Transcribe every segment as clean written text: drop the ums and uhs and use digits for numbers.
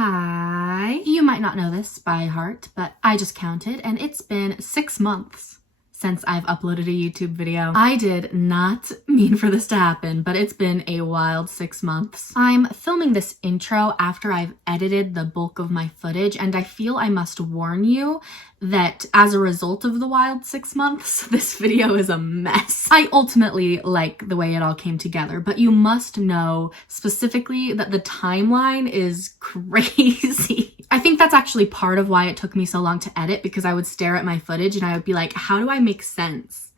Hi. You might not know this by heart, but I just counted and it's been 6 months since I've uploaded a YouTube video. I did not mean for this to happen, but it's been a wild 6 months. I'm filming this intro after I've edited the bulk of my footage, and I feel I must warn you that as a result of the wild 6 months, this video is a mess. I ultimately like the way it all came together, but you must know specifically that the timeline is crazy. I think that's actually part of why it took me so long to edit, because I would stare at my footage and I would be like, how do I make sense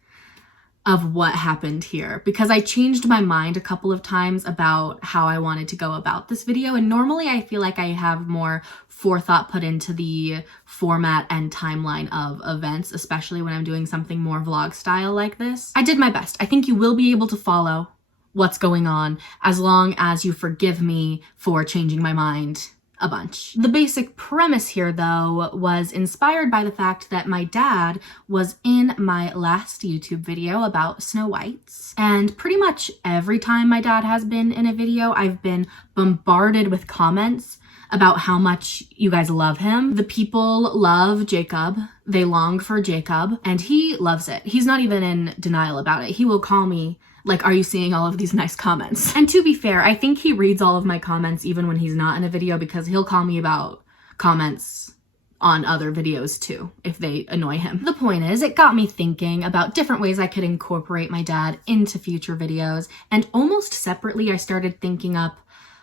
of what happened here? Because I changed my mind a couple of times about how I wanted to go about this video, and normally I feel like I have more forethought put into the format and timeline of events, especially when I'm doing something more vlog style like this. I did my best. I think you will be able to follow what's going on as long as you forgive me for changing my mind a bunch. The basic premise here, though, was inspired by the fact that my dad was in my last YouTube video about Snow Whites, and pretty much every time my dad has been in a video, I've been bombarded with comments about how much you guys love him. The people love Jacob. They long for Jacob, and he loves it. He's not even in denial about it. He will call me like, are you seeing all of these nice comments? And to be fair, I think he reads all of my comments even when he's not in a video, because he'll call me about comments on other videos too, if they annoy him. The point is, it got me thinking about different ways I could incorporate my dad into future videos, and almost separately, I started thinking up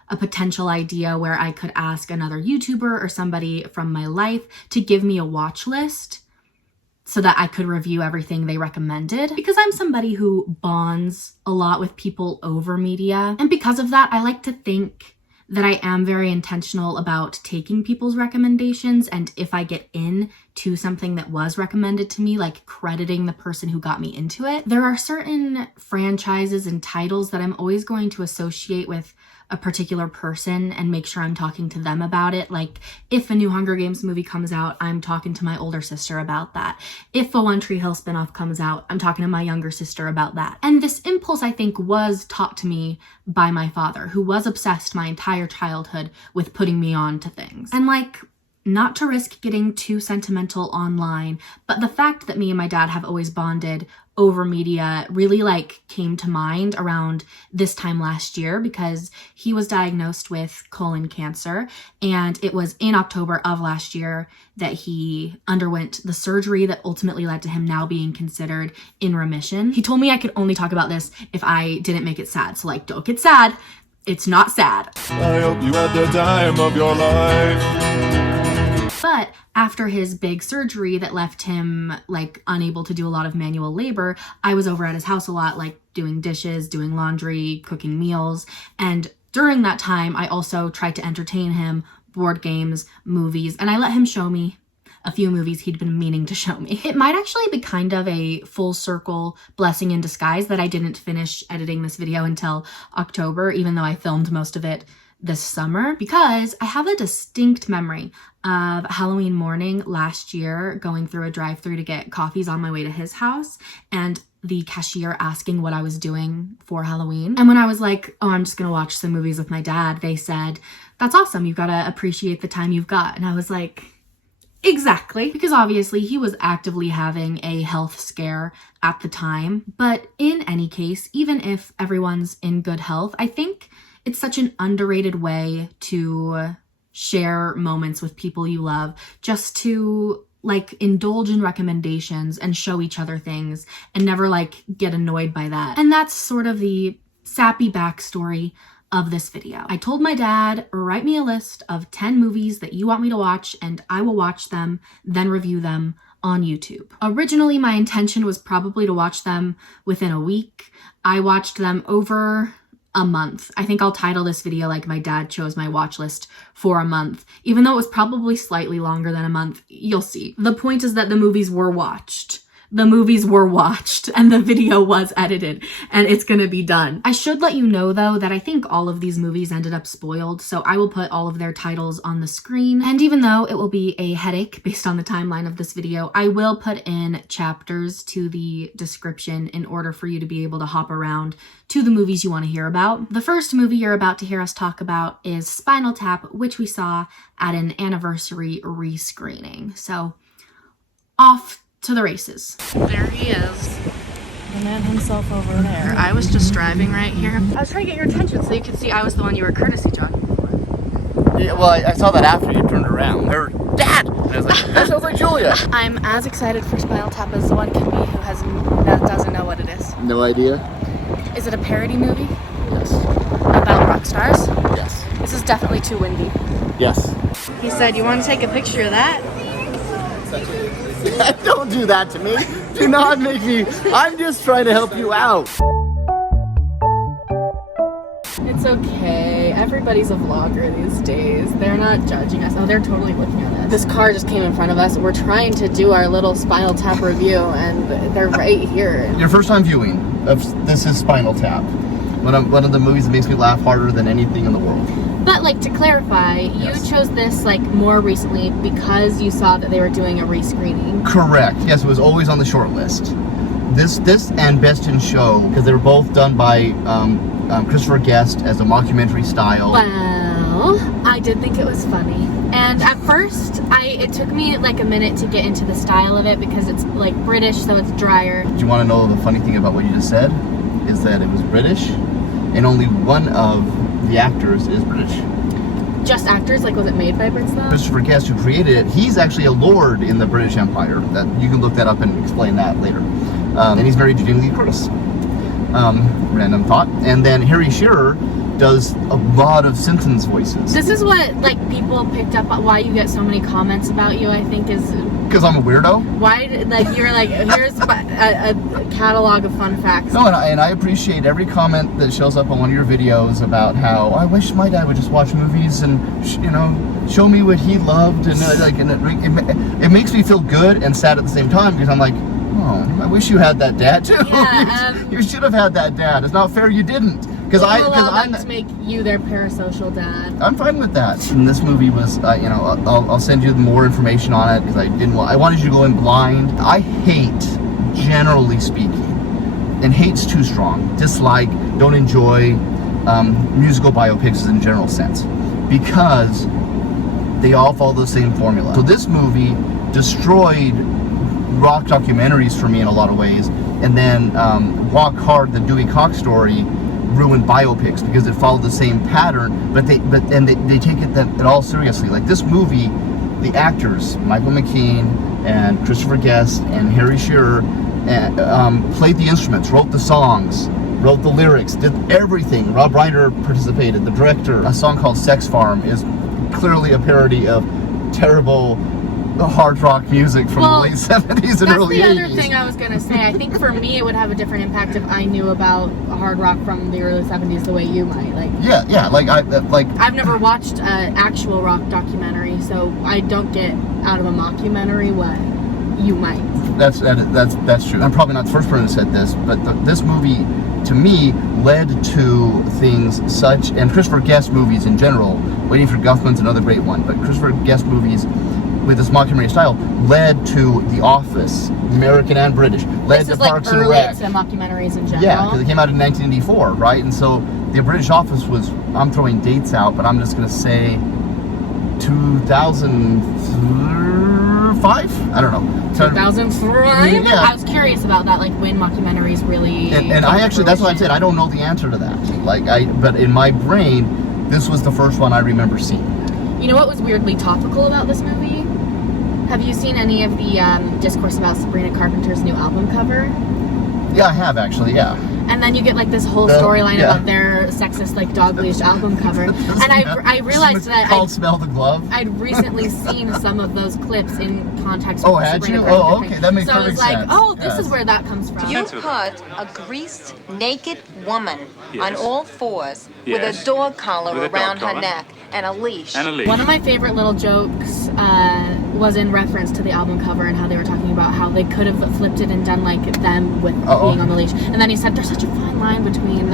a potential idea where I could ask another YouTuber or somebody from my life to give me a watch list so that I could review everything they recommended, because I'm somebody who bonds a lot with people over media. And because of that, I like to think that I am very intentional about taking people's recommendations, and if I get into something that was recommended to me, like crediting the person who got me into it. There are certain franchises and titles that I'm always going to associate with a particular person and make sure I'm talking to them about it. Like, if a new Hunger Games movie comes out, I'm talking to my older sister about that. If a One Tree Hill spinoff comes out, I'm talking to my younger sister about that. And this impulse, I think, was taught to me by my father, who was obsessed my entire childhood with putting me on to things. And like, not to risk getting too sentimental online, but the fact that me and my dad have always bonded over media really like came to mind around this time last year, because he was diagnosed with colon cancer, and it was in October of last year that he underwent the surgery that ultimately led to him now being considered in remission. He told me I could only talk about this if I didn't make it sad, so like, don't get sad. It's not sad. I hope you had the time of your life. But after his big surgery that left him like unable to do a lot of manual labor, I was over at his house a lot, like doing dishes, doing laundry, cooking meals. And during that time, I also tried to entertain him, board games, movies, and I let him show me a few movies he'd been meaning to show me. It might actually be kind of a full circle blessing in disguise that I didn't finish editing this video until October, even though I filmed most of it this summer, because I have a distinct memory of Halloween morning last year going through a drive-thru to get coffees on my way to his house, and the cashier asking what I was doing for Halloween. And when I was like, oh, I'm just gonna watch some movies with my dad, they said, that's awesome, you've gotta appreciate the time you've got. And I was like, exactly, because obviously he was actively having a health scare at the time. But in any case, even if everyone's in good health, I think it's such an underrated way to share moments with people you love, just to like indulge in recommendations and show each other things and never like get annoyed by that. And that's sort of the sappy backstory of this video. I told my dad, write me a list of 10 movies that you want me to watch, and I will watch them, then review them on YouTube. Originally, my intention was probably to watch them within a week. I watched them over a month. I think I'll title this video like my dad chose my watch list for a month, even though it was probably slightly longer than a month. You'll see. The point is that the movies were watched the movies were watched and the video was edited and it's gonna be done. I should let you know though that I think all of these movies ended up spoiled, so I will put all of their titles on the screen. And even though it will be a headache based on the timeline of this video, I will put in chapters to the description in order for you to be able to hop around to the movies you want to hear about. The first movie you're about to hear us talk about is Spinal Tap, which we saw at an anniversary re-screening. So off to the races. There he is. The man himself over there. I was just driving right here. I was trying to get your attention so you could see I was the one you were courtesy jogging for. Yeah, well, I saw that after you turned around. Her dad! And I was like, that sounds like Julia! I'm as excited for Spinal Tap as one can be that doesn't know what it is. No idea? Is it a parody movie? Yes. About rock stars? Yes. This is definitely too windy. Yes. He said, you want to take a picture of that? Don't do that to me. Do not make me. I'm just trying to help you out. It's okay. Everybody's a vlogger these days. They're not judging us. Oh, they're totally looking at us. This car just came in front of us. We're trying to do our little Spinal Tap review, and they're right here. Your first time viewing of This Is Spinal Tap. One of the movies that makes me laugh harder than anything in the world. But, like, to clarify, Yes. you chose this, like, more recently because you saw that they were doing a re-screening. Correct. Yes, it was always on the short list. This and Best in Show, because they were both done by Christopher Guest as a mockumentary style. Well, I did think it was funny. And at first, it took me, like, a minute to get into the style of it because it's, like, British, so it's drier. Do you want to know the funny thing about what you just said? Is that it was British, and only one of the actors is British. Just actors? Like, was it made by Brits, though? Christopher Guest, who created it, he's actually a lord in the British Empire. That you can look that up and explain that later. And he's married to Jamie Lee Curtis. Random thought. And then Harry Shearer does a lot of Simpsons voices. This is what, like, people picked up on why you get so many comments about you, I think, is... Because I'm a weirdo? Why, like, you're like, here's a catalog of fun facts. No, and I appreciate every comment that shows up on one of your videos about how I wish my dad would just watch movies and, show me what he loved. And, it makes me feel good and sad at the same time because I'm like, oh, I wish you had that dad too. Yeah, you should have had that dad. It's not fair you didn't. Because I'm to make you their parasocial dad. I'm fine with that. And this movie was, I'll send you more information on it because I wanted you to go in blind. I hate, generally speaking, and hate's too strong. Dislike, don't enjoy musical biopics in a general sense because they all follow the same formula. So this movie destroyed rock documentaries for me in a lot of ways, and then Walk Hard, the Dewey Cox story, ruined biopics because it followed the same pattern, but they take it all seriously. Like this movie, the actors Michael McKean and Christopher Guest and Harry Shearer played the instruments, wrote the songs, wrote the lyrics, did everything. Rob Reiner participated, the director. A song called Sex Farm is clearly a parody of terrible hard rock music from the late 70s and early 80s. That's the other thing I was going to say. I think for me it would have a different impact if I knew about hard rock from the early 70s the way you might. I've never watched an actual rock documentary, so I don't get out of a mockumentary what you might. That's true. I'm probably not the first person who said this, but this movie to me led to things such, and Christopher Guest movies in general, Waiting for Guffman's another great one, but Christopher Guest movies with this mockumentary style led to The Office, American and British, led to Parks and Rec. This is like early to mockumentaries in general. Yeah, because it came out in 1984, right? And so the British Office was, I'm throwing dates out, but I'm just going to say 2005? I don't know. 2005? Yeah. I was curious about that, like when mockumentaries really... And I actually, that's what I said, I don't know the answer to that. But in my brain, this was the first one I remember seeing. You know what was weirdly topical about this movie? Have you seen any of the discourse about Sabrina Carpenter's new album cover? Yeah, I have actually, yeah. And then you get like this whole storyline about their sexist, like dog-leash album cover. And I realized that called Smell the Glove. I'd recently seen some of those clips in context with the had Sabrina you? Carpenter Oh, okay, thing. that makes so perfect sense. So I was like, oh, this is where that comes from. You put a greased, naked woman on all fours with a dog collar around her neck and a leash. One of my favorite little jokes was in reference to the album cover and how they were talking about how they could have flipped it and done like them with being on the leash. And then he said, there's such a fine line between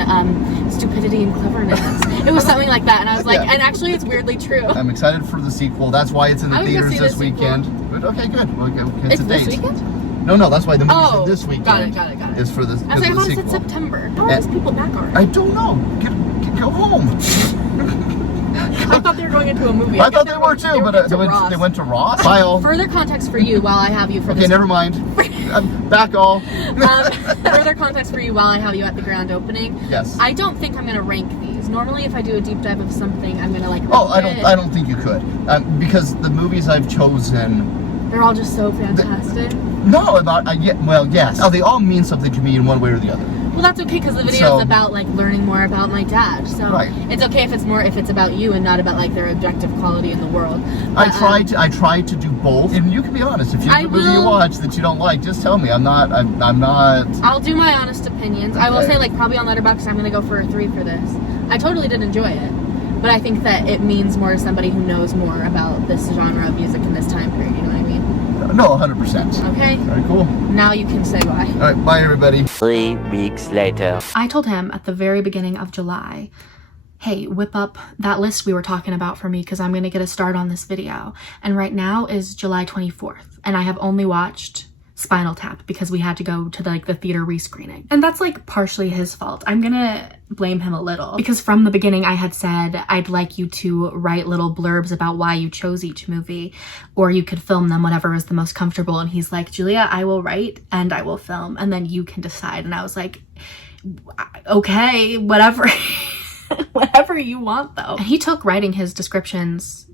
stupidity and cleverness. It was something like that. And I was like, and actually it's weirdly true. I'm excited for the sequel. That's why it's in the theaters this weekend. But okay, good. Well, it's a date. This weekend? No, that's why the movie's this weekend. Got it. It's for this. I was like, I thought it said September. How are these people back already? I don't know. Go home. I thought they were going into a movie. I thought they were too, but they went to Ross. Bye all. Further context for you while I have you for this. Okay, never mind. Back all. Further context for you while I have you at the grand opening. Yes. I don't think I'm going to rank these. Normally, if I do a deep dive of something, I'm going to like. I don't think you could, because the movies I've chosen. They're all just so fantastic. Yes. Oh, they all mean something to me in one way or the other. Well, that's okay because the video is about like learning more about my dad. So it's okay if it's about you and not about like their objective quality in the world. But, I try to do both, and you can be honest. If you have a movie you watch that you don't like, just tell me. I'm not. I'll do my honest opinions. Okay. I will say like probably on Letterboxd I'm gonna go for a 3 for this. I totally did enjoy it, but I think that it means more to somebody who knows more about this genre of music in this time period. You know what I mean? No, 100%. Okay. Very cool. Now you can say bye. All right, bye everybody. 3 weeks later. I told him at the very beginning of July, hey, whip up that list we were talking about for me because I'm going to get a start on this video. And right now is July 24th, and I have only watched Spinal Tap because we had to go to the theater rescreening. And that's like partially his fault. I'm gonna blame him a little because from the beginning I had said I'd like you to write little blurbs about why you chose each movie, or you could film them, whatever is the most comfortable. And he's like, Julia, I will write and I will film and then you can decide. And I was like, okay, whatever. Whatever you want though. And he took writing his descriptions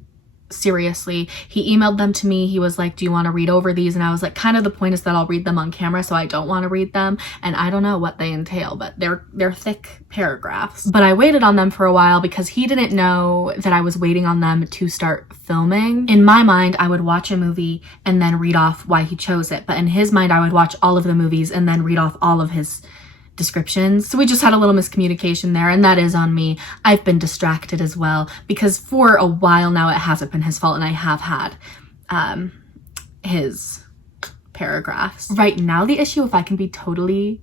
seriously. He emailed them to me. He was like, do you want to read over these? And I was like, kind of the point is that I'll read them on camera, so I don't want to read them. And I don't know what they entail, but they're thick paragraphs. But I waited on them for a while because he didn't know that I was waiting on them to start filming. In my mind, I would watch a movie and then read off why he chose it. But in his mind, I would watch all of the movies and then read off all of his descriptions. So we just had a little miscommunication there, and that is on me. I've been distracted as well because for a while now it hasn't been his fault and I have had his paragraphs. Right now the issue, if I can be totally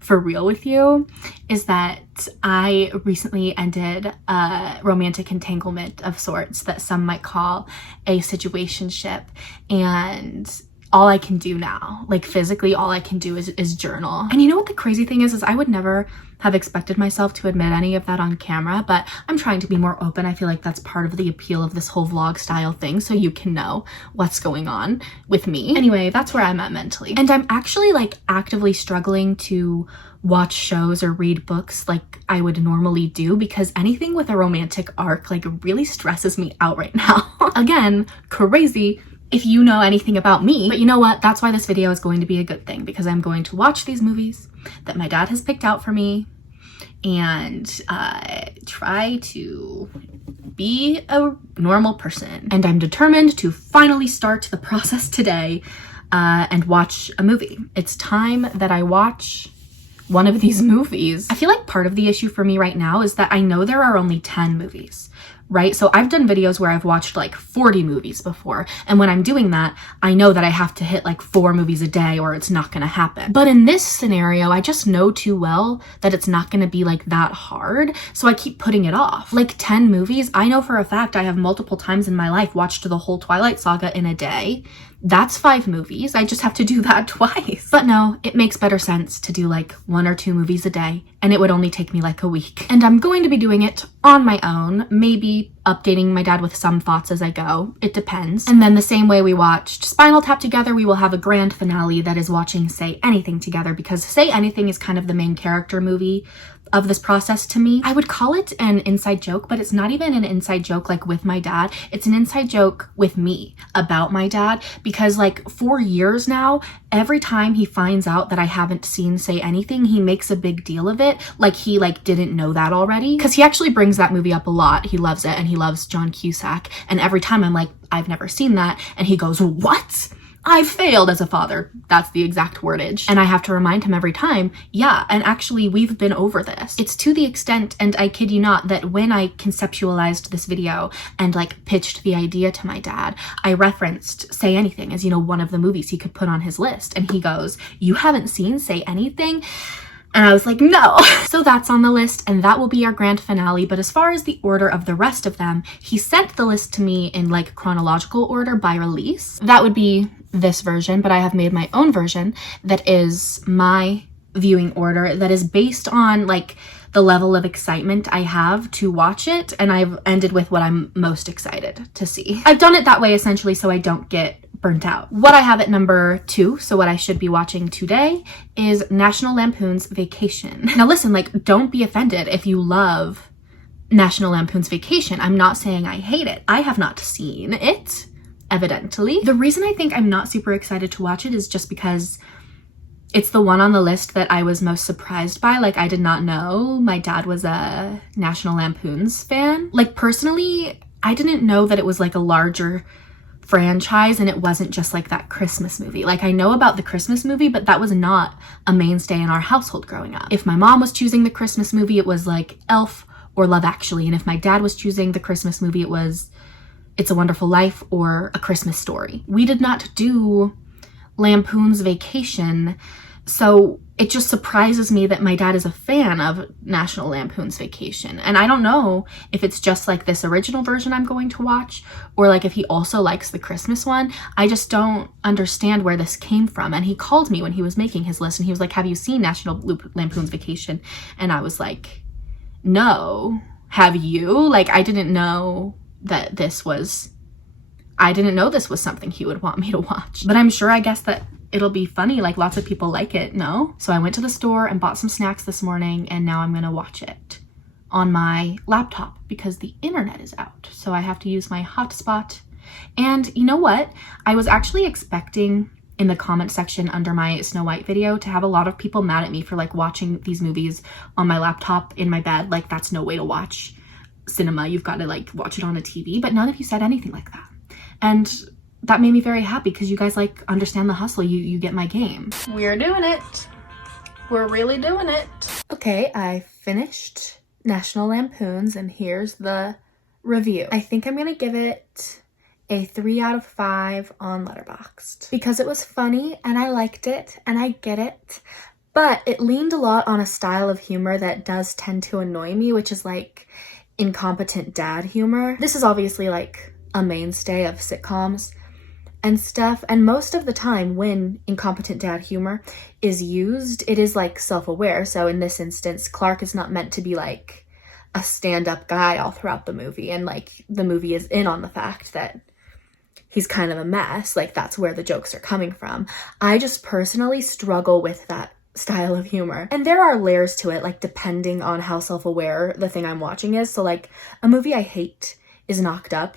for real with you, is that I recently ended a romantic entanglement of sorts that some might call a situationship, and all I can do now, like physically all I can do is journal. And you know what the crazy thing is I would never have expected myself to admit any of that on camera, but I'm trying to be more open. I feel like that's part of the appeal of this whole vlog style thing, so you can know what's going on with me. Anyway, that's where I'm at mentally. And I'm actually like actively struggling to watch shows or read books like I would normally do because anything with a romantic arc like really stresses me out right now. Again, crazy if you know anything about me, but you know what? That's why this video is going to be a good thing, because I'm going to watch these movies that my dad has picked out for me and try to be a normal person. And I'm determined to finally start the process today and watch a movie. It's time that I watch one of these movies. I feel like part of the issue for me right now is that I know there are only 10 movies. Right? So I've done videos where I've watched like 40 movies before. And when I'm doing that, I know that I have to hit like 4 movies a day or it's not going to happen. But in this scenario, I just know too well that it's not going to be like that hard. So I keep putting it off. Like 10 movies, I know for a fact I have multiple times in my life watched the whole Twilight Saga in a day. That's 5 movies. I just have to do that twice. But no, it makes better sense to do like 1 or 2 movies a day, and it would only take me like a week. And I'm going to be doing it on my own, maybe updating my dad with some thoughts as I go. It depends. And then the same way we watched Spinal Tap together, we will have a grand finale that is watching Say Anything together, because Say Anything is kind of the main character movie of this process to me. I would call it an inside joke, but it's not even an inside joke like with my dad. It's an inside joke with me about my dad, because like for years now, every time he finds out that I haven't seen Say Anything, he makes a big deal of it, like he like didn't know that already, because he actually brings that movie up a lot. He loves it and he loves John Cusack, and every time I'm like, I've never seen that, and he goes, what? I've failed as a father. That's the exact wordage. And I have to remind him every time, yeah, and actually we've been over this. It's to the extent, and I kid you not, that when I conceptualized this video and like pitched the idea to my dad, I referenced Say Anything as, you know, one of the movies he could put on his list. And he goes, you haven't seen Say Anything? And I was like, no. So that's on the list, and that will be our grand finale. But as far as the order of the rest of them, he sent the list to me in like chronological order by release. That would be this version, but I have made my own version that is my viewing order that is based on like the level of excitement I have to watch it, and I've ended with what I'm most excited to see. I've done it that way essentially so I don't get burnt out. What I have at number 2, so what I should be watching today, is National Lampoon's Vacation. Now listen, like, don't be offended if you love National Lampoon's Vacation. I'm not saying I hate it. I have not seen it, evidently. The reason I think I'm not super excited to watch it is just because it's the one on the list that I was most surprised by. Like, I did not know my dad was a National Lampoon's fan. Like, personally, I didn't know that it was like a larger franchise and it wasn't just like that Christmas movie. Like, I know about the Christmas movie, but that was not a mainstay in our household growing up. If my mom was choosing the Christmas movie, it was like Elf or Love Actually. And if my dad was choosing the Christmas movie, it was It's a Wonderful Life or A Christmas Story. We did not do Lampoon's Vacation, so it just surprises me that my dad is a fan of National Lampoon's Vacation. And I don't know if it's just like this original version I'm going to watch, or like if he also likes the Christmas one. I just don't understand where this came from. And he called me when he was making his list and he was like, have you seen National Lampoon's Vacation? And I was like, no. Have you? Like, I didn't know this was something he would want me to watch. But I'm sure, I guess that it'll be funny. Like, lots of people like it, no? So I went to the store and bought some snacks this morning, and now I'm gonna watch it on my laptop because the internet is out. So I have to use my hotspot. And you know what? I was actually expecting in the comment section under my Snow White video to have a lot of people mad at me for like watching these movies on my laptop in my bed. Like, that's no way to watch cinema. You've got to like watch it on a TV. But none of you said anything like that. And that made me very happy because you guys like understand the hustle. You get my game. We're doing it. We're really doing it. Okay, I finished National Lampoon's and here's the review. I think I'm gonna give it a 3 out of 5 on Letterboxd because it was funny and I liked it and I get it, but it leaned a lot on a style of humor that does tend to annoy me, which is like incompetent dad humor. This is obviously like a mainstay of sitcoms and stuff, and most of the time when incompetent dad humor is used, it is like self-aware. So in this instance, Clark is not meant to be like a stand-up guy all throughout the movie, and like the movie is in on the fact that he's kind of a mess. Like, that's where the jokes are coming from. I just personally struggle with that style of humor, and there are layers to it, like depending on how self-aware the thing I'm watching is. So like a movie I hate is Knocked Up,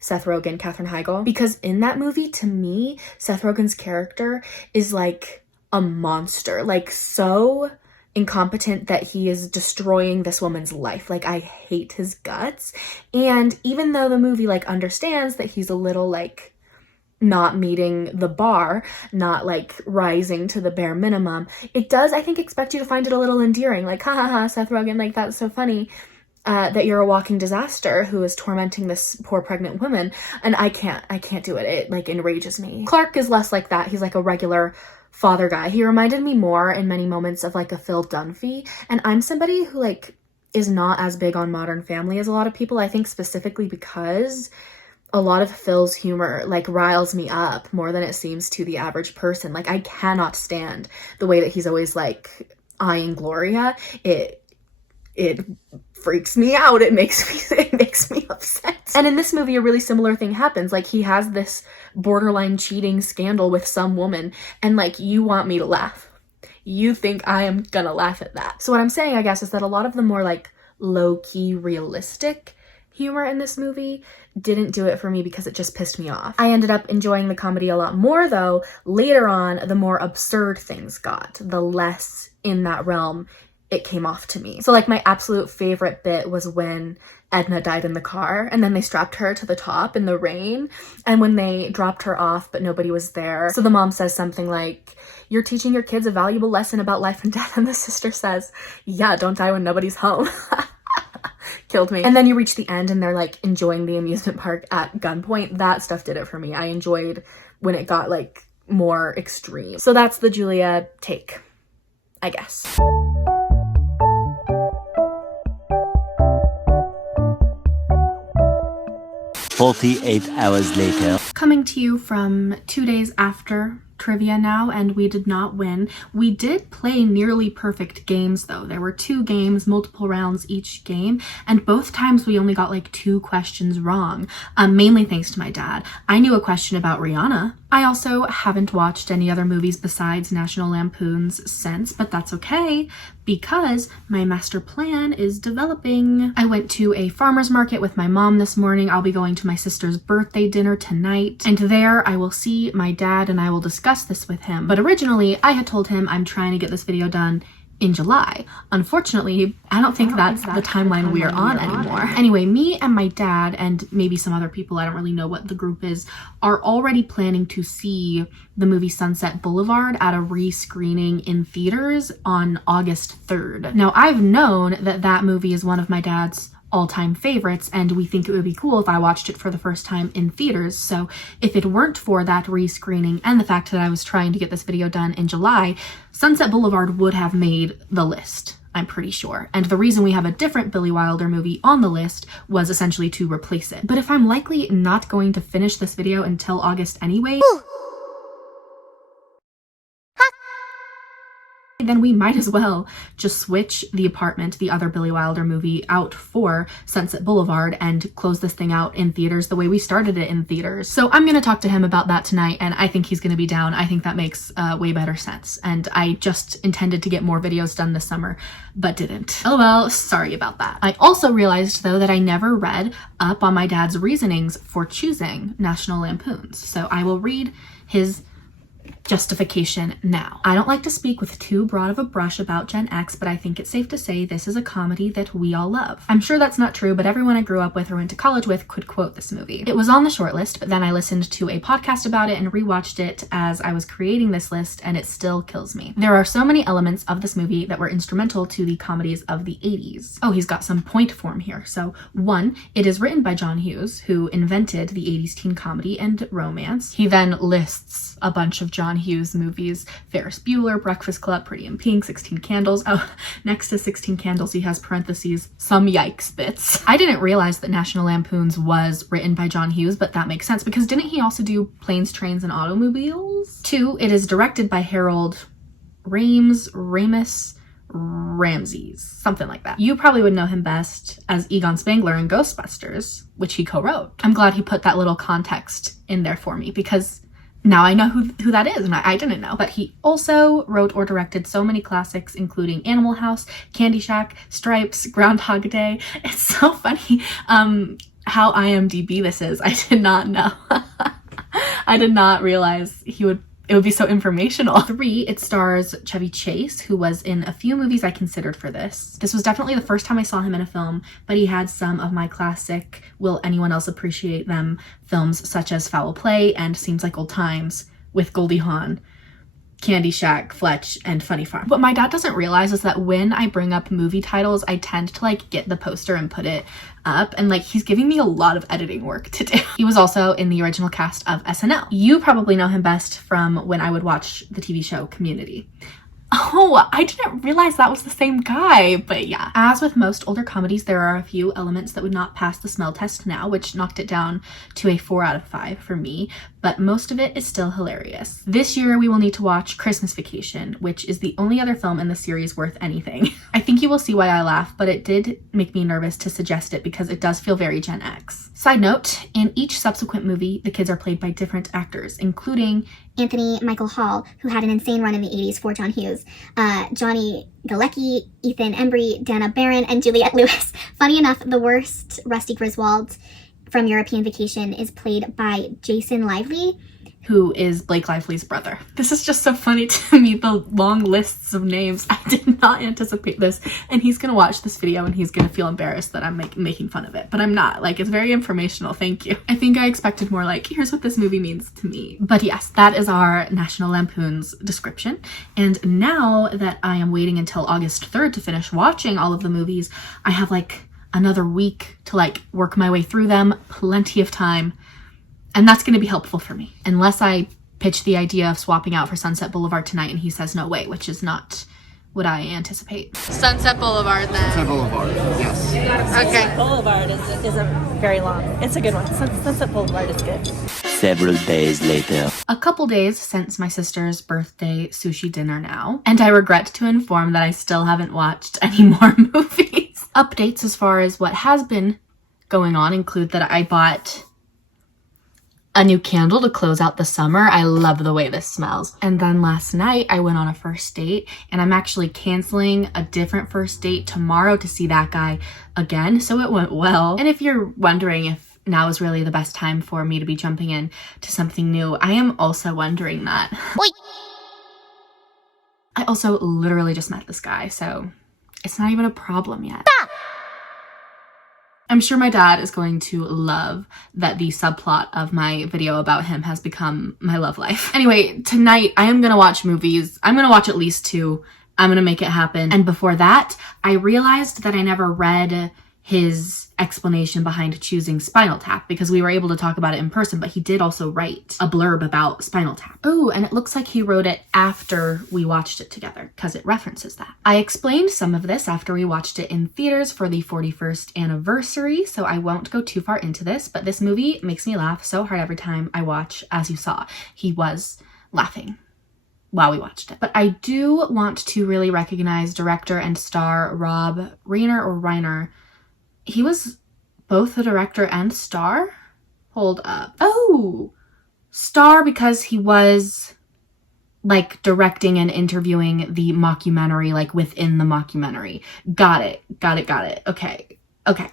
Seth Rogen, Katherine Heigl, because in that movie, to me, Seth Rogen's character is like a monster, like so incompetent that he is destroying this woman's life. Like, I hate his guts. And even though the movie like understands that he's a little like not meeting the bar, not like rising to the bare minimum, it does, I think, expect you to find it a little endearing. Like, ha ha ha, Seth Rogen, like, that's so funny. That you're a walking disaster who is tormenting this poor pregnant woman. And I can't do it. It like enrages me. Clark is less like that. He's like a regular father guy. He reminded me more in many moments of like a Phil Dunphy. And I'm somebody who like is not as big on Modern Family as a lot of people. I think specifically because a lot of Phil's humor like riles me up more than it seems to the average person. Like, I cannot stand the way that he's always like eyeing Gloria. It freaks me out. It makes me upset. And in this movie, a really similar thing happens. Like, he has this borderline cheating scandal with some woman, and like, you want me to laugh. You think I am gonna laugh at that. So what I'm saying, I guess, is that a lot of the more like low-key realistic humor in this movie didn't do it for me because it just pissed me off. I ended up enjoying the comedy a lot more though. Later on, the more absurd things got, the less in that realm it came off to me. So like my absolute favorite bit was when Edna died in the car and then they strapped her to the top in the rain, and when they dropped her off but nobody was there. So the mom says something like, "You're teaching your kids a valuable lesson about life and death," and the sister says, "Yeah, don't die when nobody's home." Killed me. And then you reach the end and they're like enjoying the amusement park at gunpoint. That stuff did it for me. I enjoyed when it got like more extreme. So that's the Julia take, I guess. 48 hours later. Coming to you from 2 days after trivia now, and we did not win. We did play nearly perfect games though. There were 2 games, multiple rounds each game, and both times we only got like 2 questions wrong, mainly thanks to my dad. I knew a question about Rihanna. I also haven't watched any other movies besides National Lampoon's since, but that's okay because my master plan is developing. I went to a farmer's market with my mom this morning. I'll be going to my sister's birthday dinner tonight, and there I will see my dad and I will discuss this with him. But originally I had told him I'm trying to get this video done in July. Unfortunately, I don't think that's the timeline we are on anymore. Anyway, me and my dad and maybe some other people, I don't really know what the group is, are already planning to see the movie Sunset Boulevard at a re-screening in theaters on August 3rd. Now, I've known that that movie is one of my dad's all-time favorites, and we think it would be cool if I watched it for the first time in theaters. So if it weren't for that re-screening and the fact that I was trying to get this video done in July, Sunset Boulevard would have made the list, I'm pretty sure. And the reason we have a different Billy Wilder movie on the list was essentially to replace it. But if I'm likely not going to finish this video until August anyway, then we might as well just switch The Apartment, the other Billy Wilder movie, out for Sunset Boulevard and close this thing out in theaters the way we started it in theaters. So I'm gonna talk to him about that tonight, and I think he's gonna be down. I think that makes way better sense. And I just intended to get more videos done this summer, but didn't. Oh well, sorry about that. I also realized though that I never read up on my dad's reasonings for choosing National Lampoons. So I will read his justification now. I don't like to speak with too broad of a brush about Gen X, but I think it's safe to say this is a comedy that we all love. I'm sure that's not true, but everyone I grew up with or went to college with could quote this movie. It was on the short list, but then I listened to a podcast about it and rewatched it as I was creating this list, and it still kills me. There are so many elements of this movie that were instrumental to the comedies of the 80s. Oh, he's got some point form here. So 1, it is written by John Hughes, who invented the 80s teen comedy and romance. He then lists a bunch of John Hughes movies: Ferris Bueller, Breakfast Club, Pretty in Pink, 16 Candles. Oh, next to 16 Candles, he has parentheses, some yikes bits. I didn't realize that National Lampoons was written by John Hughes, but that makes sense because didn't he also do Planes, Trains, and Automobiles? 2, it is directed by Harold Ramis, something like that. You probably would know him best as Egon Spangler in Ghostbusters, which he co-wrote. I'm glad he put that little context in there for me because now I know who that is, and I didn't know. But he also wrote or directed so many classics, including Animal House, Candy Shack, Stripes, Groundhog Day. It's so funny how IMDb this is. I did not know. I did not realize it would be so informational. 3, it stars Chevy Chase, who was in a few movies I considered for this. This was definitely the first time I saw him in a film, but he had some of my classic Will Anyone Else Appreciate Them films, such as Foul Play and Seems Like Old Times with Goldie Hawn, Candy Shack, Fletch, and Funny Farm. What my dad doesn't realize is that when I bring up movie titles, I tend to like get the poster and put it up, and like he's giving me a lot of editing work to do. He was also in the original cast of SNL. You probably know him best from when I would watch the TV show Community. Oh, I didn't realize that was the same guy, but yeah. As with most older comedies, there are a few elements that would not pass the smell test now, which knocked it down to a 4 out of 5 for me, but most of it is still hilarious. This year, we will need to watch Christmas Vacation, which is the only other film in the series worth anything. I think you will see why I laugh, but it did make me nervous to suggest it because it does feel very Gen X. Side note, in each subsequent movie, the kids are played by different actors, including Anthony Michael Hall, who had an insane run in the 80s for John Hughes, Johnny Galecki, Ethan Embry, Dana Barron, and Juliette Lewis. Funny enough, the worst Rusty Griswold from European Vacation is played by Jason Lively, who is Blake Lively's brother. This is just so funny to me, the long lists of names. I did not anticipate this, and he's gonna watch this video and he's gonna feel embarrassed that I'm making fun of it, but I'm not. Like, it's very informational, thank you. I think I expected more like, here's what this movie means to me. But yes, that is our National Lampoon's description. And now that I am waiting until August 3rd to finish watching all of the movies, I have like another week to like work my way through them, plenty of time. And that's going to be helpful for me. Unless I pitch the idea of swapping out for Sunset Boulevard tonight and he says no way, which is not what I anticipate. Sunset Boulevard then. Sunset Boulevard, yes. Okay. Boulevard is a very long. It's a good one. Sunset Boulevard is good. Several days later. A couple days since my sister's birthday sushi dinner now, and I regret to inform that I still haven't watched any more movies. Updates as far as what has been going on include that I bought a new candle to close out the summer. I love the way this smells. And then last night I went on a first date, and I'm actually canceling a different first date tomorrow to see that guy again. So it went well. And if you're wondering if now is really the best time for me to be jumping in to something new, I am also wondering that. I also literally just met this guy, so it's not even a problem yet. I'm sure my dad is going to love that the subplot of my video about him has become my love life. Anyway, tonight I am gonna watch movies. I'm gonna watch at least 2. I'm gonna make it happen. And before that, I realized that I never read his explanation behind choosing Spinal Tap because we were able to talk about it in person, but he did also write a blurb about Spinal Tap. Oh, and it looks like he wrote it after we watched it together because it references that. I explained some of this after we watched it in theaters for the 41st anniversary, so I won't go too far into this, but this movie makes me laugh so hard every time I watch. As you saw, he was laughing while we watched it. But I do want to really recognize director and star Rob Reiner. He was both the director and star? Hold up. Oh, star because he was like directing and interviewing the mockumentary, like within the mockumentary. Got it. Okay.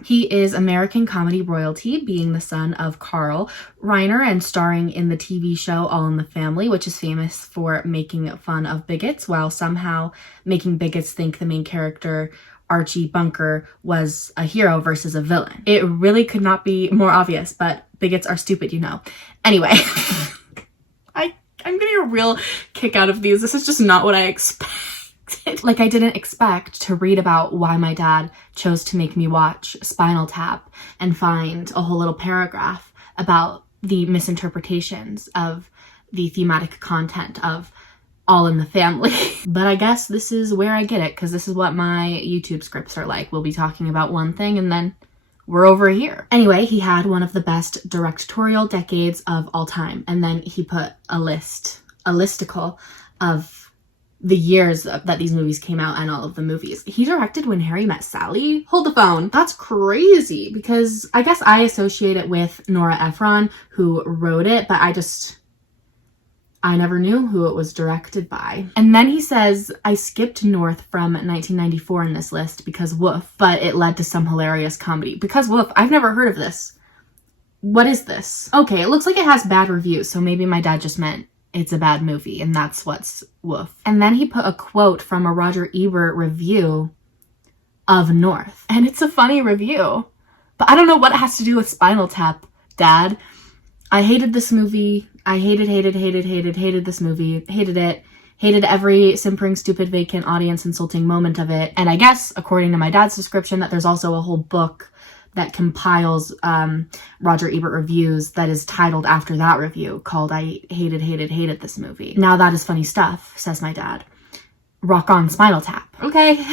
He is American comedy royalty, being the son of Carl Reiner and starring in the TV show All in the Family, which is famous for making fun of bigots while somehow making bigots think the main character Archie Bunker was a hero versus a villain. It really could not be more obvious, but bigots are stupid, you know. Anyway, I'm getting a real kick out of these. This is just not what I expected. Like, I didn't expect to read about why my dad chose to make me watch Spinal Tap and find a whole little paragraph about the misinterpretations of the thematic content of All in the Family. But I guess this is where I get it, because this is what my YouTube scripts are like. We'll be talking about one thing and then we're over here. Anyway, he had one of the best directorial decades of all time. And then he put a listicle of the years that these movies came out and all of the movies. He directed When Harry Met Sally. Hold the phone. That's crazy, because I guess I associate it with Nora Ephron, who wrote it, but I never knew who it was directed by. And then he says, I skipped North from 1994 in this list because woof, but it led to some hilarious comedy. Because woof, I've never heard of this. What is this? Okay, it looks like it has bad reviews, so maybe my dad just meant it's a bad movie and that's what's woof. And then he put a quote from a Roger Ebert review of North. And it's a funny review, but I don't know what it has to do with Spinal Tap, Dad. I hated this movie. I hated this movie. Hated it. Hated every simpering, stupid, vacant, audience insulting moment of it. And I guess, according to my dad's description, that there's also a whole book that compiles Roger Ebert reviews that is titled after that review, called I hated this movie. Now that is funny stuff, says my dad. Rock on, Spinal Tap. Okay.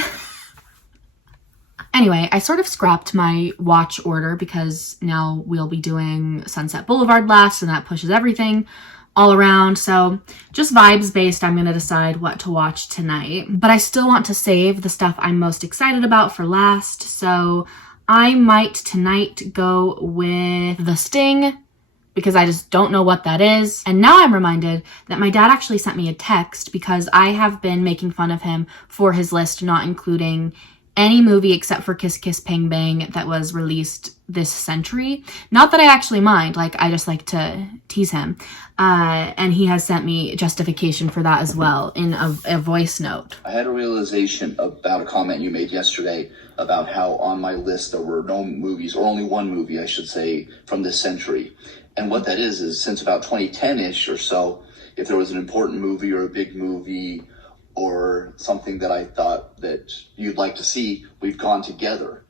Anyway, I sort of scrapped my watch order because now we'll be doing Sunset Boulevard last, and that pushes everything all around. So just vibes based, I'm going to decide what to watch tonight. But I still want to save the stuff I'm most excited about for last. So I might tonight go with The Sting, because I just don't know what that is. And now I'm reminded that my dad actually sent me a text because I have been making fun of him for his list not including any movie except for Kiss Kiss Bang Bang that was released this century. Not that I actually mind, like I just like to tease him. And he has sent me justification for that as well in a voice note. I had a realization about a comment you made yesterday about how on my list there were no movies, or only one movie, I should say, from this century. And what that is since about 2010-ish or so, if there was an important movie or a big movie or something that I thought that you'd like to see, we've gone together.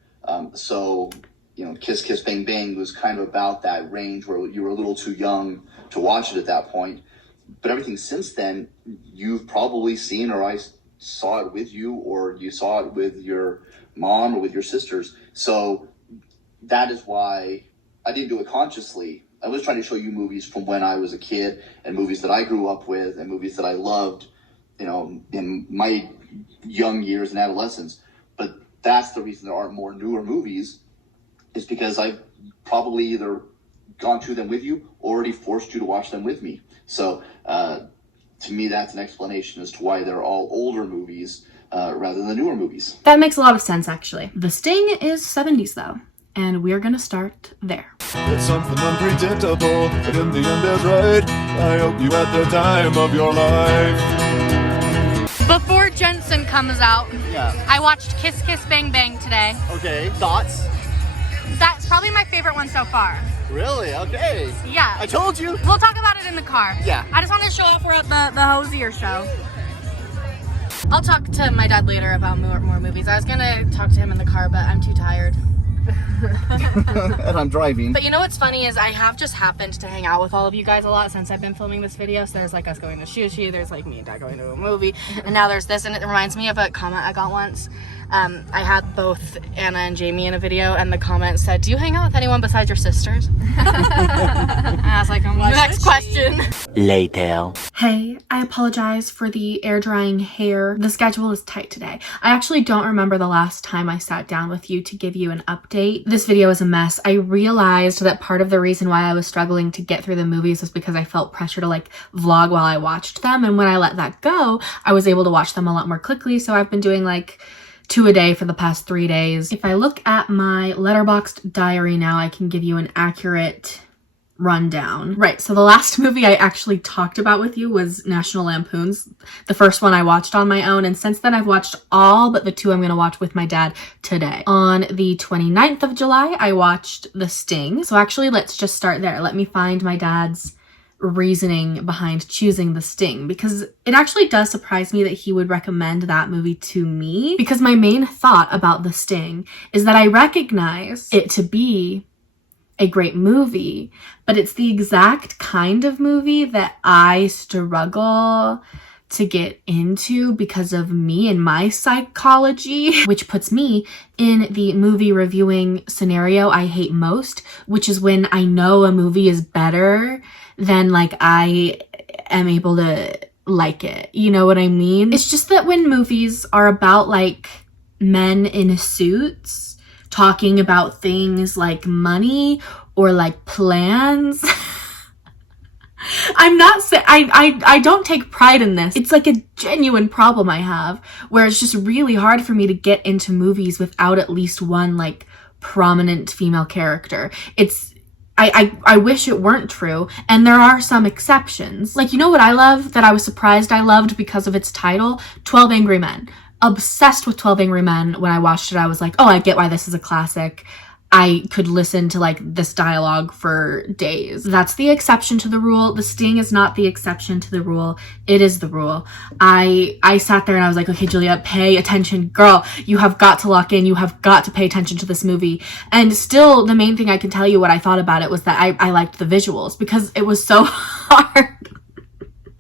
So, you know, Kiss Kiss Bang Bang was kind of about that range where you were a little too young to watch it at that point. But everything since then, you've probably seen, or I saw it with you, or you saw it with your mom or with your sisters. So that is why I didn't do it consciously. I was trying to show you movies from when I was a kid, and movies that I grew up with, and movies that I loved, you know, in my young years and adolescence. But that's the reason there aren't more newer movies, is because I've probably either gone to them with you or already forced you to watch them with me. So to me, that's an explanation as to why they're all older movies rather than the newer movies. That makes a lot of sense, actually. The Sting is 70s, though, and we're gonna start there. It's something unpredictable, but in the end is right. I hope you had the time of your life. Before Jensen comes out, Yeah. I watched Kiss Kiss Bang Bang today. Okay. Thoughts? That's probably my favorite one so far. Really? Okay. Yeah. I told you. We'll talk about it in the car. Yeah. I just wanted to show off we're at the Hosier show. I'll talk to my dad later about more movies. I was gonna talk to him in the car, but I'm too tired. And I'm driving. But you know what's funny is I have just happened to hang out with all of you guys a lot since I've been filming this video. So there's like us going to sushi, there's like me and dad going to a movie, and now there's this, and it reminds me of a comment I got once. I had both Anna and Jamie in a video, and the comment said, "Do you hang out with anyone besides your sisters?" And I was like, next question. Later. Hey, I apologize for the air drying hair. The schedule is tight today. I actually don't remember the last time I sat down with you to give you an update. This video is a mess. I realized that part of the reason why I was struggling to get through the movies was because I felt pressure to like vlog while I watched them. And when I let that go, I was able to watch them a lot more quickly. So I've been doing like 2 a day for the past 3 days. If I look at my letterboxd diary now, I can give you an accurate rundown. Right, so the last movie I actually talked about with you was National Lampoon's, the first one I watched on my own, and since then I've watched all but the 2 I'm gonna watch with my dad today. On the 29th of July, I watched The Sting. So actually, let's just start there. Let me find my dad's reasoning behind choosing The Sting, because it actually does surprise me that he would recommend that movie to me, because my main thought about The Sting is that I recognize it to be a great movie, but it's the exact kind of movie that I struggle to get into because of me and my psychology, which puts me in the movie reviewing scenario I hate most, which is when I know a movie is better than like I am able to like it. You know what I mean? It's just that when movies are about like men in suits talking about things like money or like plans, I'm not saying I don't take pride in this. It's like a genuine problem I have, where it's just really hard for me to get into movies without at least one like prominent female character. I wish it weren't true, and there are some exceptions. Like, you know what I love that I was surprised I loved because of its title? 12 Angry Men. Obsessed with 12 Angry Men. When I watched it, I was like, oh, I get why this is a classic. I could listen to like this dialogue for days. That's the exception to the rule. The Sting is not the exception to the rule. It is the rule. I sat there and I was like, okay, Julia, pay attention. Girl, you have got to lock in. You have got to pay attention to this movie. And still, the main thing I can tell you what I thought about it was that I liked the visuals, because it was so hard.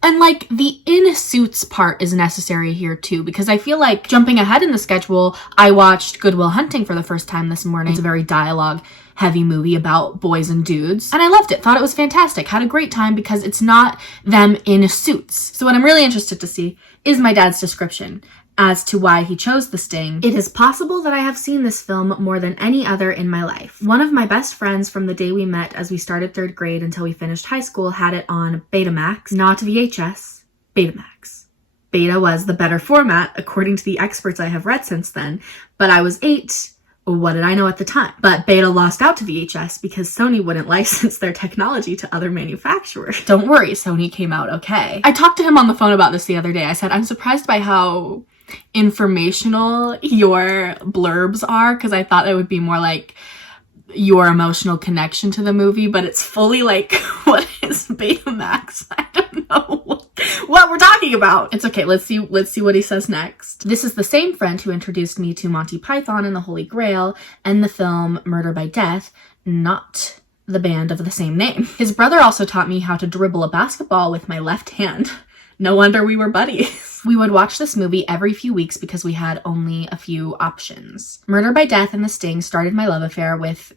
And like the in suits part is necessary here too, because I feel like jumping ahead in the schedule, I watched Good Will Hunting for the first time this morning. It's a very dialogue heavy movie about boys and dudes, and I loved it. Thought it was fantastic. Had a great time because it's not them in suits. So what I'm really interested to see is my dad's description as to why he chose The Sting. It is possible that I have seen this film more than any other in my life. One of my best friends from the day we met as we started 3rd grade until we finished high school had it on Betamax, not VHS, Betamax. Beta was the better format, according to the experts I have read since then, but I was 8. What did I know at the time? But Beta lost out to VHS because Sony wouldn't license their technology to other manufacturers. Don't worry, Sony came out okay. I talked to him on the phone about this the other day. I said, I'm surprised by how informational your blurbs are, because I thought it would be more like your emotional connection to the movie, but it's fully like, what is Betamax? I don't know what we're talking about. It's okay, let's see what he says next. This is the same friend who introduced me to Monty Python and the Holy Grail and the film Murder by Death, not the band of the same name. His brother also taught me how to dribble a basketball with my left hand. No wonder we were buddies. We would watch this movie every few weeks because we had only a few options. Murder by Death and The Sting started my love affair with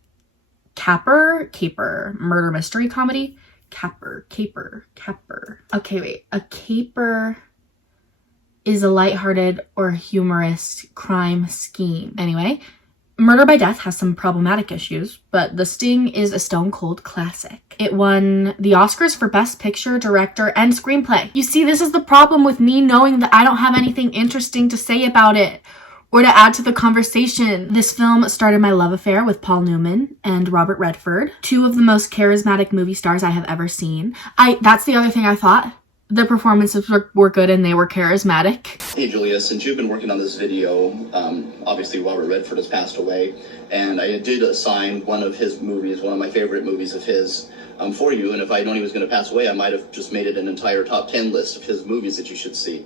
Caper, murder mystery comedy. Caper. Okay, wait. A caper is a lighthearted or humorous crime scheme. Anyway, Murder by Death has some problematic issues, but The Sting is a stone cold classic. It won the Oscars for Best Picture, Director, and Screenplay. You see, this is the problem with me knowing that I don't have anything interesting to say about it or to add to the conversation. This film started my love affair with Paul Newman and Robert Redford, 2 of the most charismatic movie stars I have ever seen. That's the other thing I thought. The performances were good and they were charismatic. Hey Julia, since you've been working on this video, obviously Robert Redford has passed away, and I did assign one of his movies, one of my favorite movies of his, for you, and if I'd known he was going to pass away, I might have just made it an entire top 10 list of his movies that you should see.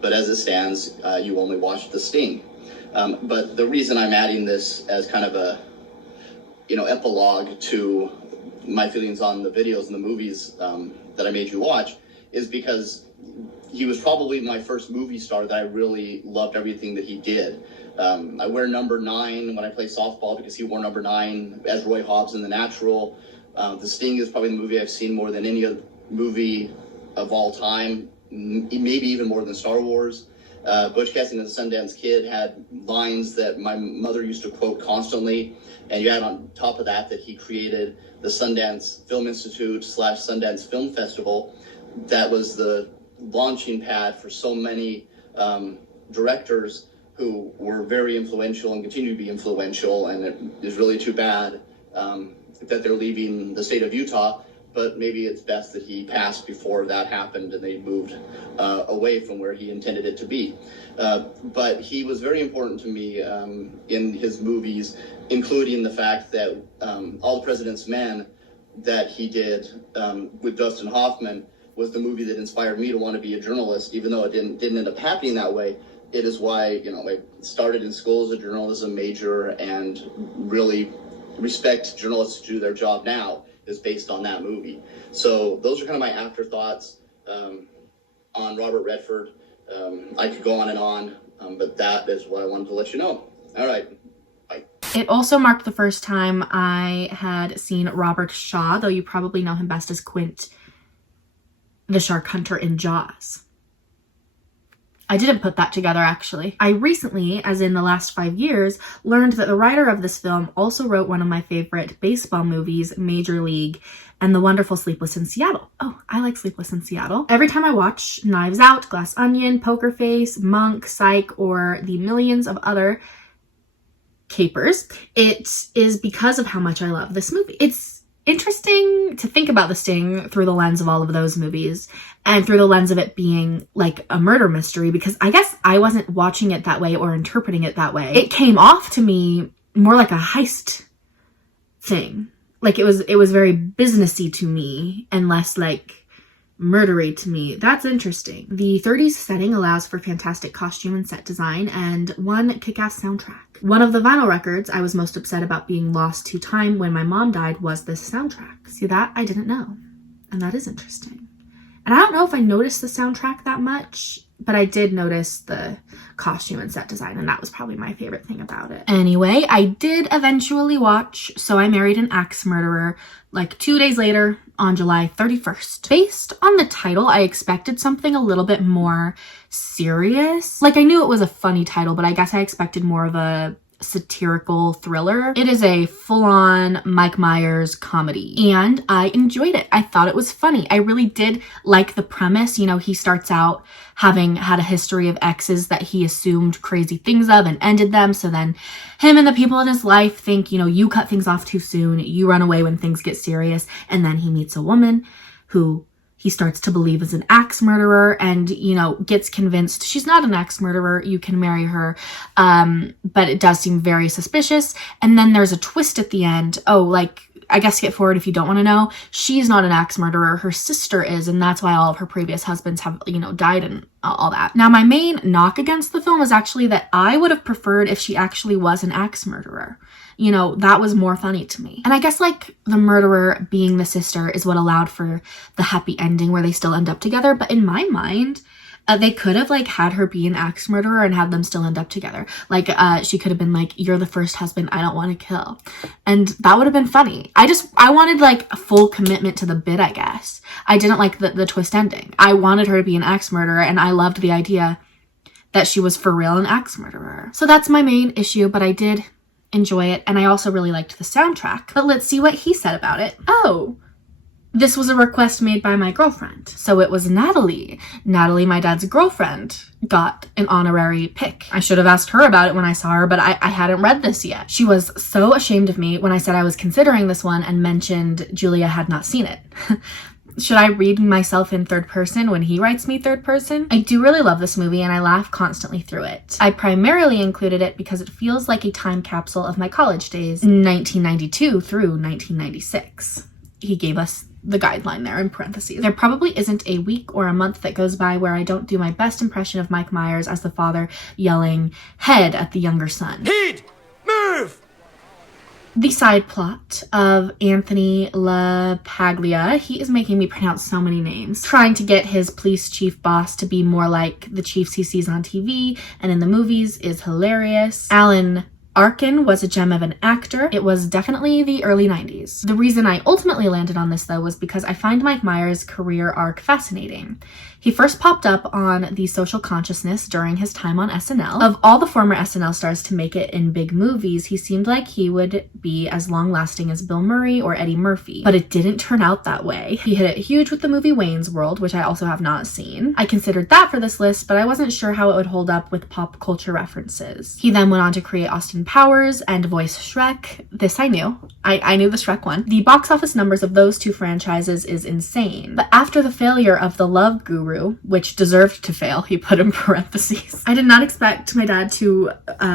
But as it stands, you only watched The Sting. But the reason I'm adding this as kind of a, epilogue to my feelings on the videos and the movies that I made you watch is because he was probably my first movie star that I really loved everything that he did. I wear number 9 when I play softball because he wore number 9 as Roy Hobbs in The Natural. The Sting is probably the movie I've seen more than any other movie of all time, maybe even more than Star Wars. Butch Cassidy and the Sundance Kid had lines that my mother used to quote constantly, and you had on top of that he created the Sundance Film Institute / Sundance Film Festival. That was the launching pad for so many directors who were very influential and continue to be influential, and it is really too bad that they're leaving the state of Utah, but maybe it's best that he passed before that happened and they moved away from where he intended it to be. But he was very important to me in his movies, including the fact that All the President's Men that he did with Dustin Hoffman was the movie that inspired me to want to be a journalist, even though it didn't end up happening that way. It is why, I started in school as a journalism major and really respect journalists who do their job now is based on that movie. So those are kind of my afterthoughts on Robert Redford. I could go on and on, but that is what I wanted to let you know. All right. Bye. It also marked the first time I had seen Robert Shaw, though you probably know him best as Quint the Shark Hunter in Jaws. I didn't put that together, actually. I recently, as in the last 5 years, learned that the writer of this film also wrote one of my favorite baseball movies, Major League, and The Wonderful Sleepless in Seattle. Oh, I like Sleepless in Seattle. Every time I watch Knives Out, Glass Onion, Poker Face, Monk, Psych, or the millions of other capers, it is because of how much I love this movie. It's interesting to think about The Sting through the lens of all of those movies and through the lens of it being like a murder mystery, because I guess I wasn't watching it that way or interpreting it that way. It came off to me more like a heist thing. Like it was very businessy to me and less like murdery to me. That's interesting. The 30s setting allows for fantastic costume and set design and one kick-ass soundtrack. One of the vinyl records I was most upset about being lost to time when my mom died was this soundtrack. See, that I didn't know. And that is interesting. And I don't know if I noticed the soundtrack that much, but I did notice the costume and set design, and that was probably my favorite thing about it. Anyway, I did eventually watch So I Married an Axe Murderer like 2 days later on July 31st. Based on the title, I expected something a little bit more serious. Like, I knew it was a funny title, but I guess I expected more of a satirical thriller. It is a full-on Mike Myers comedy, and I enjoyed it. I thought it was funny. I really did like the premise. You know, he starts out having had a history of exes that he assumed crazy things of and ended them. So then him and the people in his life think, you know, you cut things off too soon, you run away when things get serious. And then he meets a woman who he starts to believe is an axe murderer, and, you know, gets convinced she's not an axe murderer, you can marry her. But it does seem very suspicious. And then there's a twist at the end. Oh, like, I guess skip forward if you don't want to know. She's not an axe murderer, her sister is, and that's why all of her previous husbands have, you know, died and all that. Now, my main knock against the film is actually that I would have preferred if she actually was an axe murderer. You know, that was more funny to me. And I guess, like, the murderer being the sister is what allowed for the happy ending where they still end up together. But in my mind, they could have, like, had her be an axe murderer and had them still end up together. Like, she could have been like, you're the first husband I don't want to kill. And that would have been funny. I wanted, like, a full commitment to the bit, I guess. I didn't like the twist ending. I wanted her to be an axe murderer, and I loved the idea that she was for real an axe murderer. So that's my main issue, but I did enjoy it, and I also really liked the soundtrack. But let's see what he said about it. Oh, this was a request made by my girlfriend. So it was Natalie. Natalie, my dad's girlfriend, got an honorary pick. I should have asked her about it when I saw her, but I hadn't read this yet. She was so ashamed of me when I said I was considering this one and mentioned Julia had not seen it. Should I read myself in third person when he writes me third person? I do really love this movie, and I laugh constantly through it. I primarily included it because it feels like a time capsule of my college days, 1992 through 1996. He gave us the guideline there in parentheses. There probably isn't a week or a month that goes by where I don't do my best impression of Mike Myers as the father yelling "head" at the younger son. Head! Move! The side plot of Anthony LaPaglia, he is making me pronounce so many names, trying to get his police chief boss to be more like the chiefs he sees on TV and in the movies, is hilarious. Alan Arkin was a gem of an actor. It was definitely the early 90s. The reason I ultimately landed on this, though, was because I find Mike Myers' career arc fascinating. He first popped up on The Social Consciousness during his time on SNL. Of all the former SNL stars to make it in big movies, he seemed like he would be as long-lasting as Bill Murray or Eddie Murphy, but it didn't turn out that way. He hit it huge with the movie Wayne's World, which I also have not seen. I considered that for this list, but I wasn't sure how it would hold up with pop culture references. He then went on to create Austin Powers and voice Shrek. This I knew. I knew the Shrek one. The box office numbers of those two franchises is insane. But after the failure of The Love Guru, which deserved to fail, he put in parentheses. I did not expect my dad to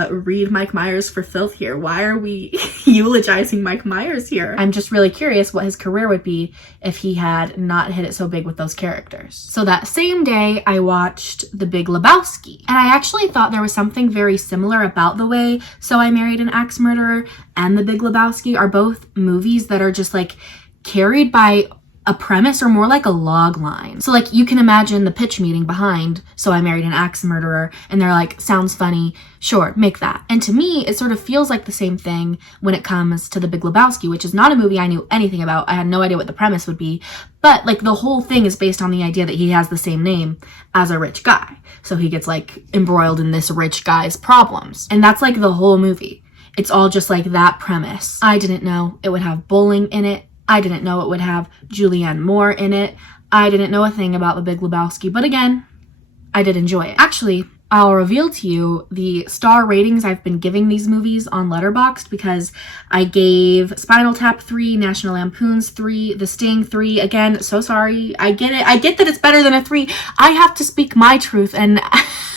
read Mike Myers for filth here. Why are we eulogizing Mike Myers here? I'm just really curious what his career would be if he had not hit it so big with those characters. So that same day, I watched The Big Lebowski, and I actually thought there was something very similar about the way So I Married an Axe Murderer and The Big Lebowski are both movies that are just like carried by a premise or more like a log line. So like you can imagine the pitch meeting behind So I Married an Axe Murderer, and they're like, sounds funny, sure, make that. And to me, it sort of feels like the same thing when it comes to The Big Lebowski, which is not a movie I knew anything about. I had no idea what the premise would be, but like the whole thing is based on the idea that he has the same name as a rich guy. So he gets like embroiled in this rich guy's problems. And that's like the whole movie. It's all just like that premise. I didn't know it would have bowling in it. I didn't know it would have Julianne Moore in it. I didn't know a thing about The Big Lebowski, but again, I did enjoy it. Actually, I'll reveal to you the star ratings I've been giving these movies on Letterboxd, because I gave Spinal Tap 3, National Lampoon's 3, The Sting 3. Again, so sorry. I get it. I get that it's better than a 3. I have to speak my truth. And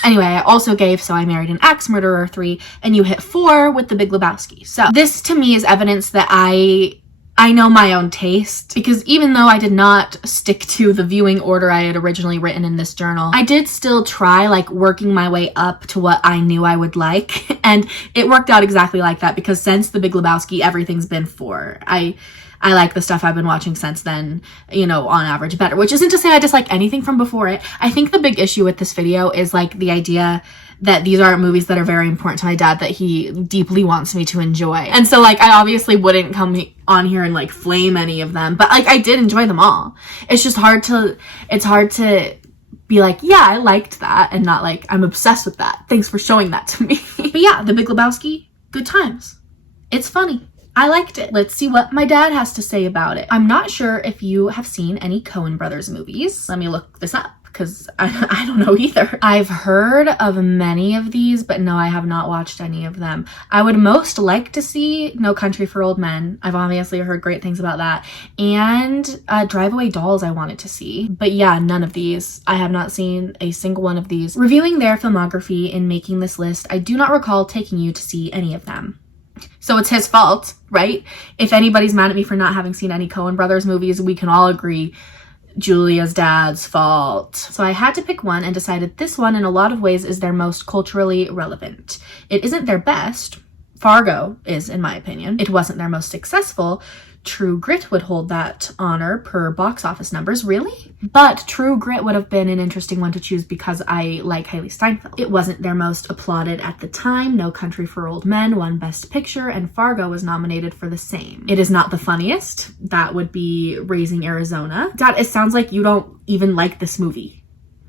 anyway, I also gave So I Married an Axe Murderer 3, and you hit 4 with The Big Lebowski. So this to me is evidence that I know my own taste, because even though I did not stick to the viewing order I had originally written in this journal, I did still try like working my way up to what I knew I would like. And it worked out exactly like that, because since The Big Lebowski, everything's been 4. I like the stuff I've been watching since then, you know, on average better, which isn't to say I dislike anything from before it. I think the big issue with this video is like the idea that these aren't movies that are very important to my dad that he deeply wants me to enjoy. And so like I obviously wouldn't come on here and like flame any of them, but like I did enjoy them all. It's just hard to be like, yeah, I liked that, and not like I'm obsessed with that. Thanks for showing that to me. But yeah, The Big Lebowski, good times. It's funny. I liked it. Let's see what my dad has to say about it. I'm not sure if you have seen any Coen Brothers movies. Let me look this up because I don't know either. I've heard of many of these, but no, I have not watched any of them. I would most like to see No Country for Old Men. I've obviously heard great things about that. And Drive Away Dolls I wanted to see. But yeah, none of these. I have not seen a single one of these. Reviewing their filmography in making this list, I do not recall taking you to see any of them. So it's his fault, right? If anybody's mad at me for not having seen any Coen Brothers movies, we can all agree Julia's dad's fault. So I had to pick one and decided this one in a lot of ways is their most culturally relevant. It isn't their best. Fargo is, in my opinion. It wasn't their most successful. True Grit would hold that honor per box office numbers, really? But True Grit would have been an interesting one to choose because I like Haley Steinfeld. It wasn't their most applauded at the time. No Country for Old Men won Best Picture, and Fargo was nominated for the same. It is not the funniest. That would be Raising Arizona. Dad, it sounds like you don't even like this movie.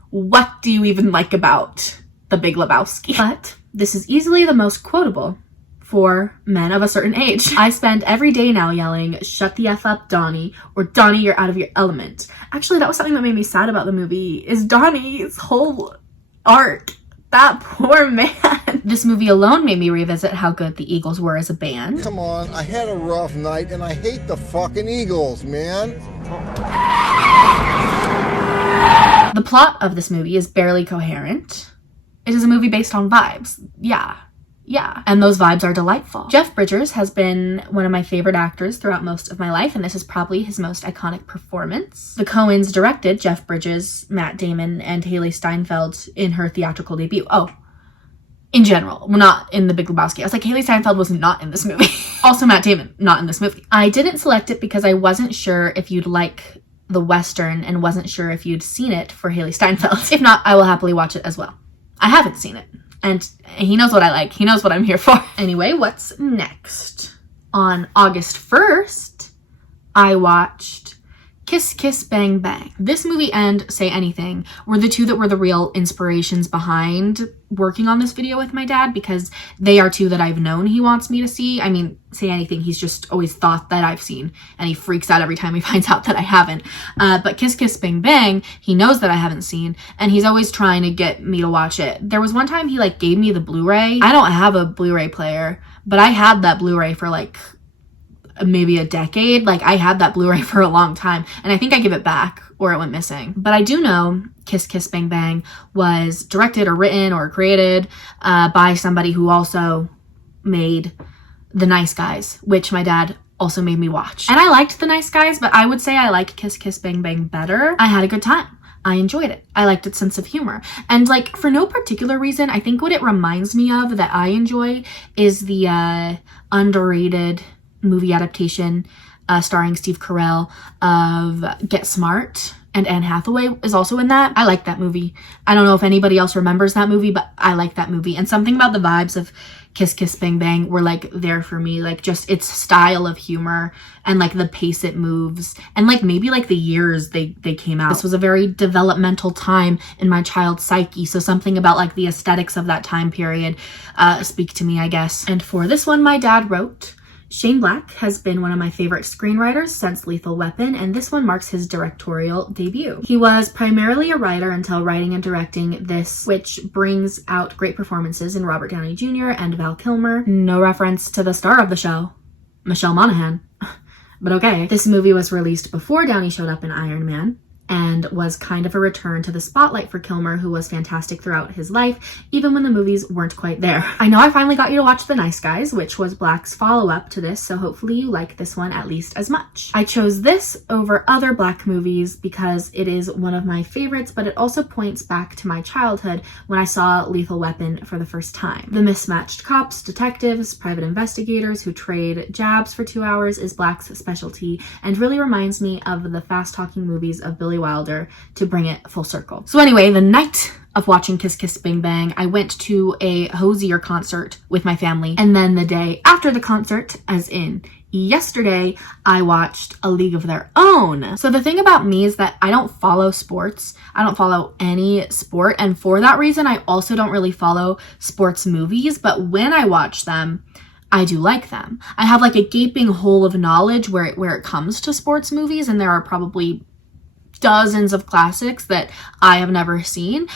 What do you even like about The Big Lebowski? But this is easily the most quotable for men of a certain age. I spend every day now yelling, "Shut the F up, Donnie," or "Donnie, you're out of your element." Actually, that was something that made me sad about the movie, is Donnie's whole arc. That poor man. This movie alone made me revisit how good the Eagles were as a band. Come on, I had a rough night and I hate the fucking Eagles, man. The plot of this movie is barely coherent. It is a movie based on vibes. Yeah, and those vibes are delightful. Jeff Bridges has been one of my favorite actors throughout most of my life, and this is probably his most iconic performance. The Coens directed Jeff Bridges, Matt Damon, and Haley Steinfeld in her theatrical debut. Oh, in general, not in The Big Lebowski. I was like, Haley Steinfeld was not in this movie. Also Matt Damon, not in this movie. I didn't select it because I wasn't sure if you'd like the Western and wasn't sure if you'd seen it for Haley Steinfeld. If not, I will happily watch it as well. I haven't seen it. And he knows what I like. He knows what I'm here for. Anyway, what's next? On August 1st, I watched Kiss Kiss Bang Bang. This movie and Say Anything were the two that were the real inspirations behind working on this video with my dad, because they are two that I've known he wants me to see. I mean, Say Anything, he's just always thought that I've seen, and he freaks out every time he finds out that I haven't. But Kiss Kiss Bang Bang, he knows that I haven't seen, and he's always trying to get me to watch it. There was one time he gave me the Blu-ray. I don't have a Blu-ray player, but I had that Blu-ray for maybe a decade. I had that Blu-ray for a long time, and I think I gave it back or it went missing. But I do know Kiss Kiss Bang Bang was directed or written or created by somebody who also made The Nice Guys, which my dad also made me watch. And I liked The Nice Guys, but I would say I like Kiss Kiss Bang Bang better. I had a good time. I enjoyed it. I liked its sense of humor. And for no particular reason, I think what it reminds me of that I enjoy is the underrated movie adaptation starring Steve Carell of Get Smart, and Anne Hathaway is also in that. I like that movie. I don't know if anybody else remembers that movie, but I like that movie. And something about the vibes of Kiss Kiss Bang Bang were there for me, just its style of humor and the pace it moves, and maybe the years they came out. This was a very developmental time in my child's psyche, so something about the aesthetics of that time period speak to me, I guess. And for this one, my dad wrote, Shane Black has been one of my favorite screenwriters since Lethal Weapon, and this one marks his directorial debut. He was primarily a writer until writing and directing this, which brings out great performances in Robert Downey Jr. and Val Kilmer. No reference to the star of the show, Michelle Monaghan. But okay. This movie was released before Downey showed up in Iron Man, and was kind of a return to the spotlight for Kilmer, who was fantastic throughout his life, even when the movies weren't quite there. I know I finally got you to watch The Nice Guys, which was Black's follow-up to this, so hopefully you like this one at least as much. I chose this over other Black movies because it is one of my favorites, but it also points back to my childhood when I saw Lethal Weapon for the first time. The mismatched cops, detectives, private investigators who trade jabs for 2 hours is Black's specialty, and really reminds me of the fast-talking movies of Billy Wilder to bring it full circle. So anyway, the night of watching Kiss Kiss Bang Bang, I went to a Hozier concert with my family, and then the day after the concert, as in yesterday, I watched A League of Their Own. So the thing about me is that I don't follow sports. I don't follow any sport, and for that reason, I also don't really follow sports movies, but when I watch them, I do like them. I have like a gaping hole of knowledge where it comes to sports movies, and there are probably dozens of classics that I have never seen.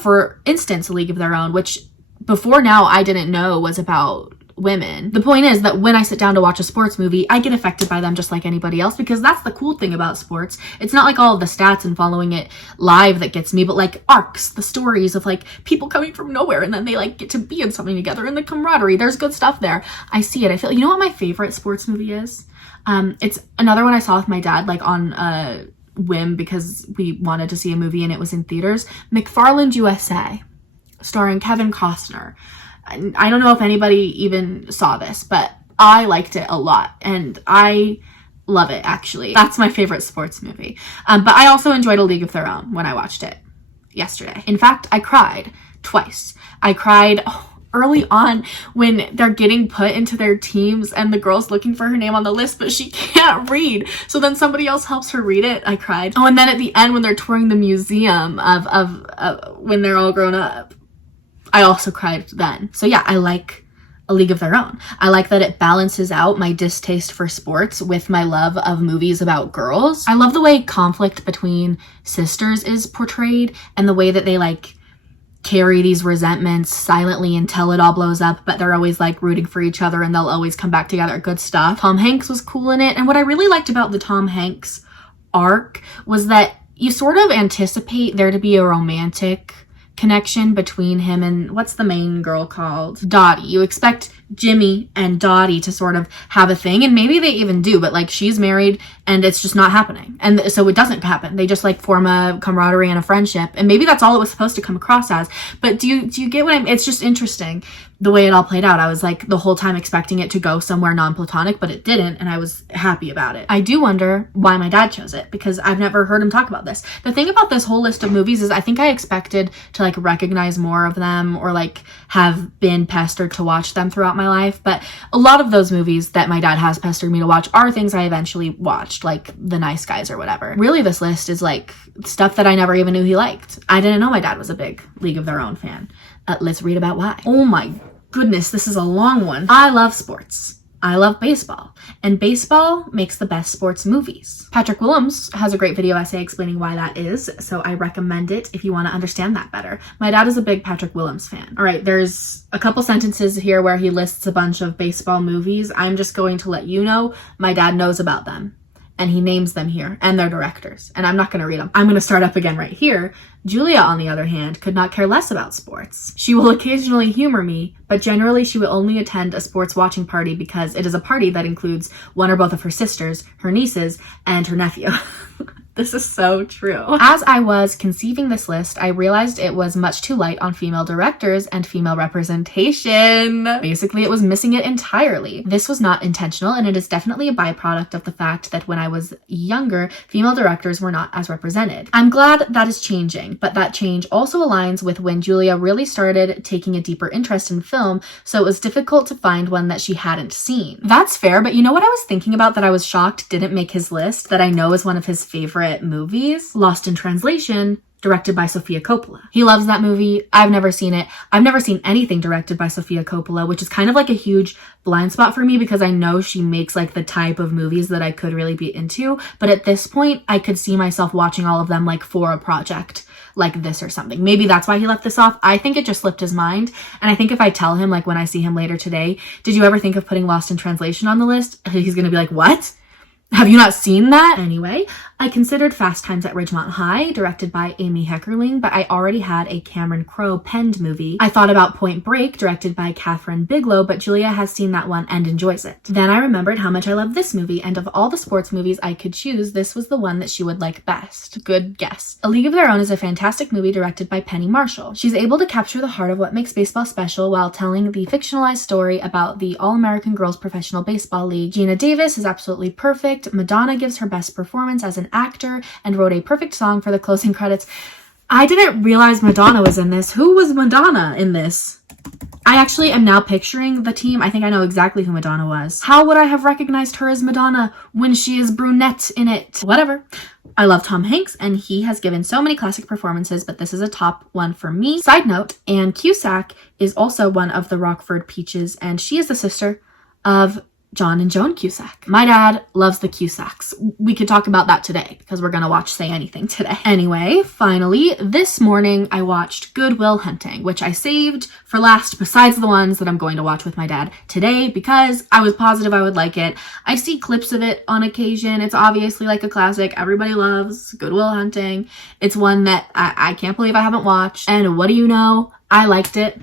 For instance, A League of Their Own, which before now I didn't know was about women. The point is that when I sit down to watch a sports movie, I get affected by them just like anybody else, because that's the cool thing about sports. It's not like all of the stats and following it live that gets me, but like arcs, the stories of like people coming from nowhere and then they like get to be in something together, and the camaraderie. There's good stuff there. I see it. I feel, you know what my favorite sports movie is? It's another one I saw with my dad, like on a whim, because we wanted to see a movie and it was in theaters. McFarland USA, starring Kevin Costner. I don't know if anybody even saw this, but I liked it a lot, and I love it, actually. That's my favorite sports movie. But I also enjoyed A League of Their Own when I watched it yesterday. In fact, I cried twice. I cried early on when they're getting put into their teams and the girl's looking for her name on the list, but she can't read. So then somebody else helps her read it. I cried. Oh, and then at the end when they're touring the museum of when they're all grown up, I also cried then. So yeah, I like A League of Their Own. I like that it balances out my distaste for sports with my love of movies about girls. I love the way conflict between sisters is portrayed, and the way that they like carry these resentments silently until it all blows up, but they're always like rooting for each other and they'll always come back together. Good stuff. Tom Hanks was cool in it. And what I really liked about the Tom Hanks arc was that you sort of anticipate there to be a romantic connection between him and what's the main girl called? Dottie. You expect Jimmy and Dottie to sort of have a thing, and maybe they even do, but like she's married and it's just not happening, and so it doesn't happen. They just like form a camaraderie and a friendship, and maybe that's all it was supposed to come across as. But do you get what it's just interesting the way it all played out. I was like the whole time expecting it to go somewhere non-platonic, but it didn't, and I was happy about it. I do wonder why my dad chose it, because I've never heard him talk about this. The thing about this whole list of movies is I think I expected to like recognize more of them, or like have been pestered to watch them throughout my life, but a lot of those movies that my dad has pestered me to watch are things I eventually watched, like The Nice Guys or whatever. Really, this list is like stuff that I never even knew he liked. I didn't know my dad was a big League of Their Own fan. Let's read about why. Oh my goodness, this is a long one. I love sports. I love baseball, and baseball makes the best sports movies. Patrick Willems has a great video essay explaining why that is, so I recommend it if you want to understand that better. My dad is a big Patrick Willems fan. All right, there's a couple sentences here where he lists a bunch of baseball movies. I'm just going to let you know my dad knows about them, and he names them here and their directors, and I'm not going to read them. I'm going to start up again right here. Julia, on the other hand, could not care less about sports. She will occasionally humor me, but generally she will only attend a sports watching party because it is a party that includes one or both of her sisters, her nieces, and her nephew. This is so true. As I was conceiving this list, I realized it was much too light on female directors and female representation. Basically, it was missing it entirely. This was not intentional, and it is definitely a byproduct of the fact that when I was younger, female directors were not as represented. I'm glad that is changing, but that change also aligns with when Julia really started taking a deeper interest in film, so it was difficult to find one that she hadn't seen. That's fair, but you know what I was thinking about that I was shocked didn't make his list, that I know is one of his favorite movies? Lost in Translation, directed by Sofia Coppola. He loves that movie. I've never seen it. I've never seen anything directed by Sofia Coppola, which is kind of like a huge blind spot for me because I know she makes like the type of movies that I could really be into. But at this point, I could see myself watching all of them like for a project like this or something. Maybe that's why he left this off. I think it just slipped his mind. And I think if I tell him, like when I see him later today, did you ever think of putting Lost in Translation on the list? He's going to be like, what? Have you not seen that? Anyway, I considered Fast Times at Ridgemont High, directed by Amy Heckerling, but I already had a Cameron Crowe penned movie. I thought about Point Break, directed by Catherine Bigelow, but Julia has seen that one and enjoys it. Then I remembered how much I love this movie, and of all the sports movies I could choose, this was the one that she would like best. Good guess. A League of Their Own is a fantastic movie directed by Penny Marshall. She's able to capture the heart of what makes baseball special while telling the fictionalized story about the All-American Girls Professional Baseball League. Geena Davis is absolutely perfect. Madonna gives her best performance as an actor and wrote a perfect song for the closing credits. I didn't realize Madonna was in this. Who was Madonna in this? I actually am now picturing the team. I think I know exactly who Madonna was. How would I have recognized her as Madonna when she is brunette in it? Whatever. I love Tom Hanks, and he has given so many classic performances, but this is a top one for me. Side note, Anne Cusack is also one of the Rockford Peaches, and she is the sister of John and Joan Cusack. My dad loves the Cusacks. We could talk about that today because we're gonna watch Say Anything today. Anyway, finally, this morning I watched Good Will Hunting, which I saved for last besides the ones that I'm going to watch with my dad today because I was positive I would like it. I see clips of it on occasion. It's obviously like a classic. Everybody loves Good Will Hunting. It's one that I can't believe I haven't watched. And what do you know? I liked it.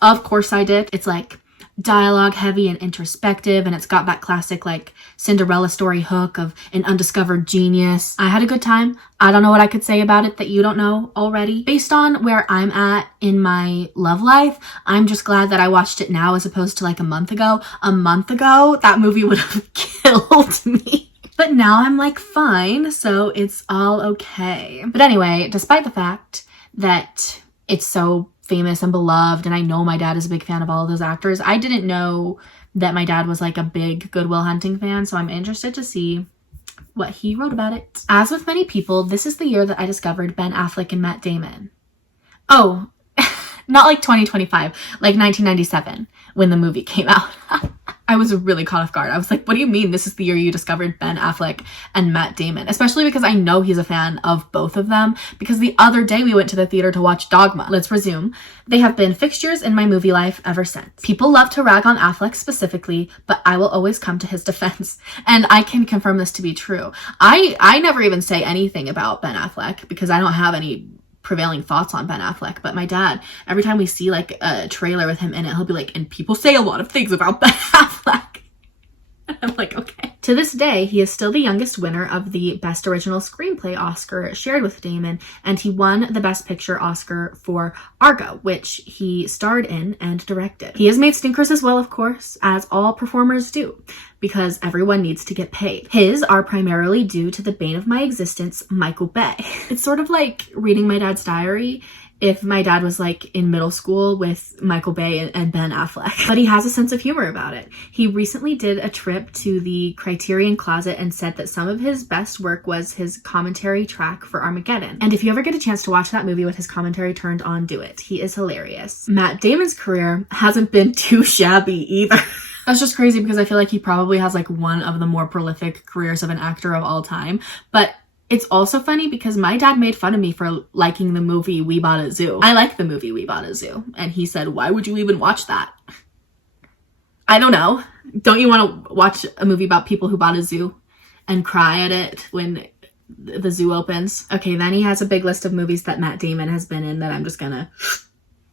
Of course I did. It's like dialogue heavy and introspective, and it's got that classic like Cinderella story hook of an undiscovered genius. I had a good time. I don't know what I could say about it that you don't know already. Based on where I'm at in my love life, I'm just glad that I watched it now as opposed to like a month ago. A month ago, that movie would have killed me. But now I'm like fine, so it's all okay. But anyway, despite the fact that it's so famous and beloved, and I know my dad is a big fan of all of those actors, I didn't know that my dad was like a big Good Will Hunting fan, so I'm interested to see what he wrote about it. As with many people, this is the year that I discovered Ben Affleck and Matt Damon. Oh, not like 2025, like 1997 when the movie came out. I was really caught off guard. I was like, what do you mean this is the year you discovered Ben Affleck and Matt Damon? Especially because I know he's a fan of both of them, because the other day we went to the theater to watch Dogma. Let's resume. They have been fixtures in my movie life ever since. People love to rag on Affleck specifically, but I will always come to his defense. And I can confirm this to be true. I never even say anything about Ben Affleck because I don't have any prevailing thoughts on Ben Affleck, but my dad, every time we see like a trailer with him in it, he'll be like, and people say a lot of things about Ben Affleck. I'm like, okay. To this day, he is still the youngest winner of the Best Original Screenplay Oscar shared with Damon, and he won the Best Picture Oscar for Argo, which he starred in and directed. He has made stinkers as well, of course, as all performers do, because everyone needs to get paid. His are primarily due to the bane of my existence, Michael Bay. It's sort of like reading my dad's diary if my dad was like in middle school with Michael Bay and Ben Affleck. But he has a sense of humor about it. He recently did a trip to the Criterion Closet and said that some of his best work was his commentary track for Armageddon. And if you ever get a chance to watch that movie with his commentary turned on, do it. He is hilarious. Matt Damon's career hasn't been too shabby either. That's just crazy because I feel like he probably has like one of the more prolific careers of an actor of all time. But it's also funny because my dad made fun of me for liking the movie We Bought a Zoo. I like the movie We Bought a Zoo. And he said, why would you even watch that? I don't know. Don't you want to watch a movie about people who bought a zoo and cry at it when the zoo opens? Okay, then he has a big list of movies that Matt Damon has been in that I'm just gonna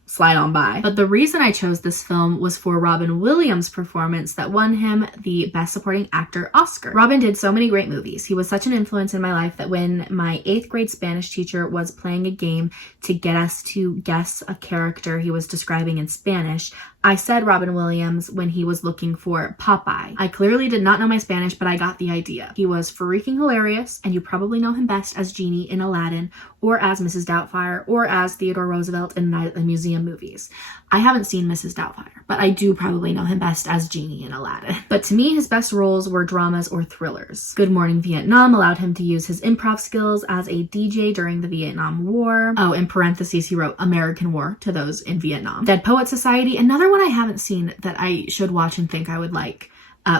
slide on by. But the reason I chose this film was for Robin Williams' performance that won him the Best Supporting Actor Oscar. Robin did so many great movies. He was such an influence in my life that when my 8th grade Spanish teacher was playing a game to get us to guess a character he was describing in Spanish, I said Robin Williams when he was looking for Popeye. I clearly did not know my Spanish, but I got the idea. He was freaking hilarious, and you probably know him best as Genie in Aladdin, or as Mrs. Doubtfire, or as Theodore Roosevelt in Night at the Museum movies. I haven't seen Mrs. Doubtfire, but I do probably know him best as Genie in Aladdin. But to me, his best roles were dramas or thrillers. Good Morning Vietnam allowed him to use his improv skills as a DJ during the Vietnam War. Oh, in parentheses, he wrote American War to those in Vietnam. Dead Poet Society, another one I haven't seen that I should watch and think I would like,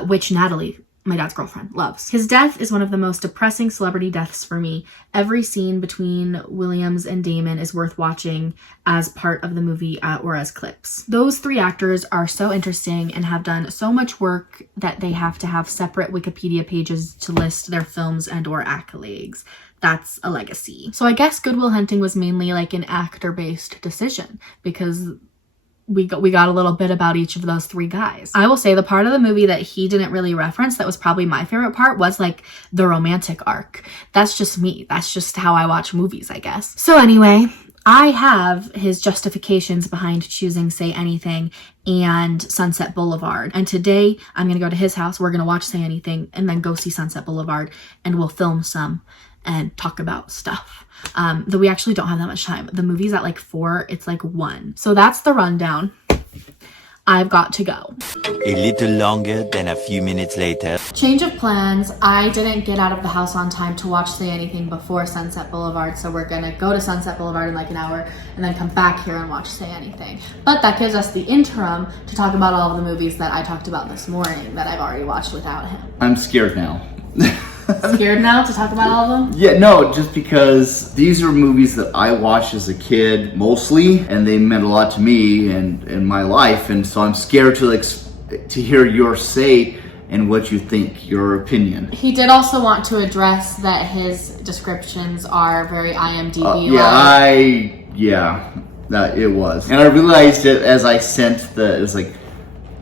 which Natalie, my dad's girlfriend, loves. His death is one of the most depressing celebrity deaths for me. Every scene between Williams and Damon is worth watching as part of the movie or as clips. Those three actors are so interesting and have done so much work that they have to have separate Wikipedia pages to list their films and or accolades. That's a legacy. So I guess Good Will Hunting was mainly like an actor-based decision because we got a little bit about each of those three guys. I will say the part of the movie that he didn't really reference that was probably my favorite part was like the romantic arc. That's just me. That's just how I watch movies, I guess. So anyway, I have his justifications behind choosing Say Anything and Sunset Boulevard. And today I'm going to go to his house. We're going to watch Say Anything and then go see Sunset Boulevard, and we'll film some and talk about stuff. Though we actually don't have that much time. The movie's at like 4, it's like 1. So that's the rundown. I've got to go. A little longer than a few minutes later. Change of plans. I didn't get out of the house on time to watch Say Anything before Sunset Boulevard, so we're gonna go to Sunset Boulevard in like an hour and then come back here and watch Say Anything. But that gives us the interim to talk about all of the movies that I talked about this morning that I've already watched without him. I'm scared now. Scared now to talk about all of them? Yeah, no, just because these are movies that I watched as a kid mostly, and they meant a lot to me and in my life, and so I'm scared to hear your say and what you think, your opinion. He did also want to address that his descriptions are very IMDb. It was. And I realized it as I sent it was like,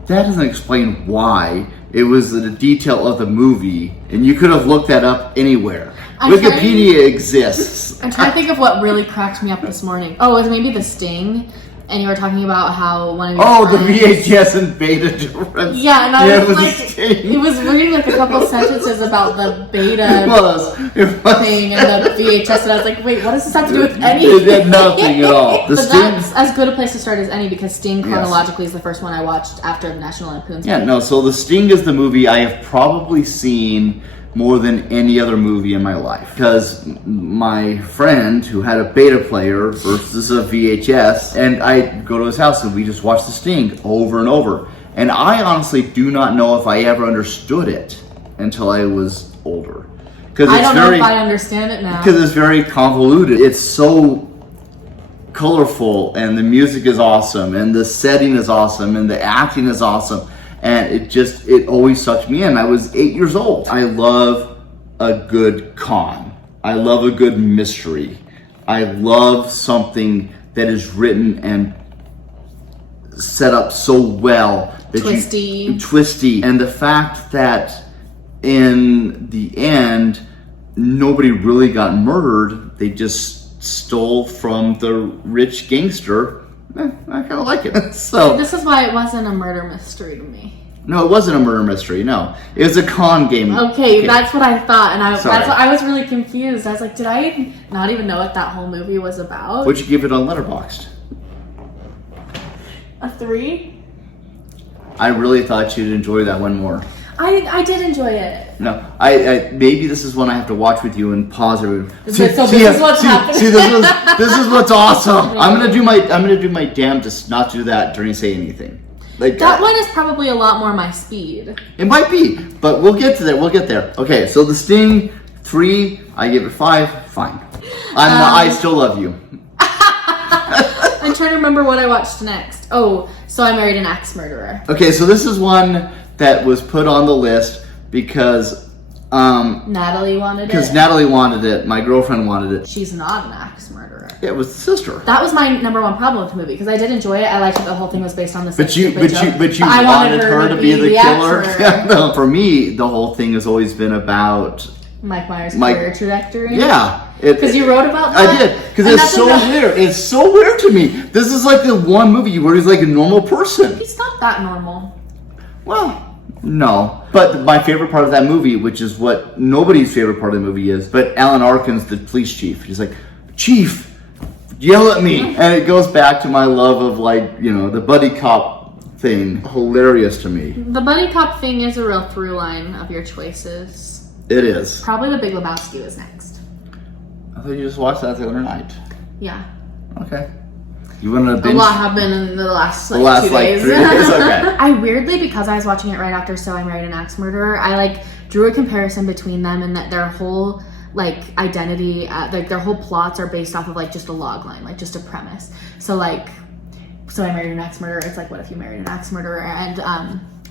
that doesn't explain why. It was the detail of the movie, and you could have looked that up anywhere. Wikipedia exists. I'm trying to think of what really cracked me up this morning. Oh, it was maybe The Sting, and you were talking about how one of your the VHS and beta difference. Yeah, and I was like, he was reading like a couple sentences about the beta it was. thing and the VHS, and I was like, wait, what does this have to do with anything? It had nothing at all. But that's as good a place to start as any, because Sting chronologically is the first one I watched after the National Lampoon's. Yeah, no, so The Sting is the movie I have probably seen more than any other movie in my life, because my friend who had a beta player versus a VHS, and I go to his house and we just watch The Sting over and over, and I honestly do not know if I ever understood it until I was older. I don't know if I understand it now. Because it's very convoluted. It's so colorful, and the music is awesome, and the setting is awesome, and the acting is awesome. And it always sucked me in. I was 8 years old. I love a good con. I love a good mystery. I love something that is written and set up so well. That twisty. And the fact that in the end, nobody really got murdered. They just stole from the rich gangster. I kind of like it. So this is why it wasn't a murder mystery to me. No, it wasn't a murder mystery. No, it was a con game. Okay, that's what I thought, and that's what I was really confused. I was like, did I not even know what that whole movie was about? What'd you give it on letterboxd? A 3. I really thought you'd enjoy that one more. I did enjoy it. No, I maybe this is one I have to watch with you and pause it. This is what's happening. See, this is what's awesome. I'm gonna do my damn to not do that during Say Anything. Like that one is probably a lot more my speed. It might be, but we'll get to there. We'll get there. Okay, so The Sting 3, I give it 5. Fine. I still love you. I'm trying to remember what I watched next. Oh, So I Married an Axe Murderer. Okay, so this is one that was put on the list because Natalie wanted it. Because Natalie wanted it. My girlfriend wanted it. She's not an axe murderer. Yeah, it was the sister. That was my number one problem with the movie, because I did enjoy it. I liked that the whole thing was based on the But you wanted her to be the killer. Yeah, no. For me, the whole thing has always been about Mike Myers' career trajectory. Yeah. Because you wrote about that? I did. Because it's so weird. It's so weird to me. This is like the one movie where he's like a normal person. He's not that normal. Well, no. But my favorite part of that movie, which is what nobody's favorite part of the movie is, but Alan Arkin's the police chief. He's like, Chief, yell at me. And it goes back to my love of, like, you know, the buddy cop thing. Hilarious to me. The buddy cop thing is a real through line of your choices. It is. Probably The Big Lebowski was next. I thought you just watched that the other night. Yeah. Okay. You wanted to binge? A lot happened in the last 2 days. 3 days? Okay. I weirdly, because I was watching it right after So I Married an Axe Murderer, I like drew a comparison between them, and that their whole like identity, like their whole plots are based off of like just a log line, like just a premise. So like, So I Married an Axe Murderer, it's like, what if you married an axe murderer? And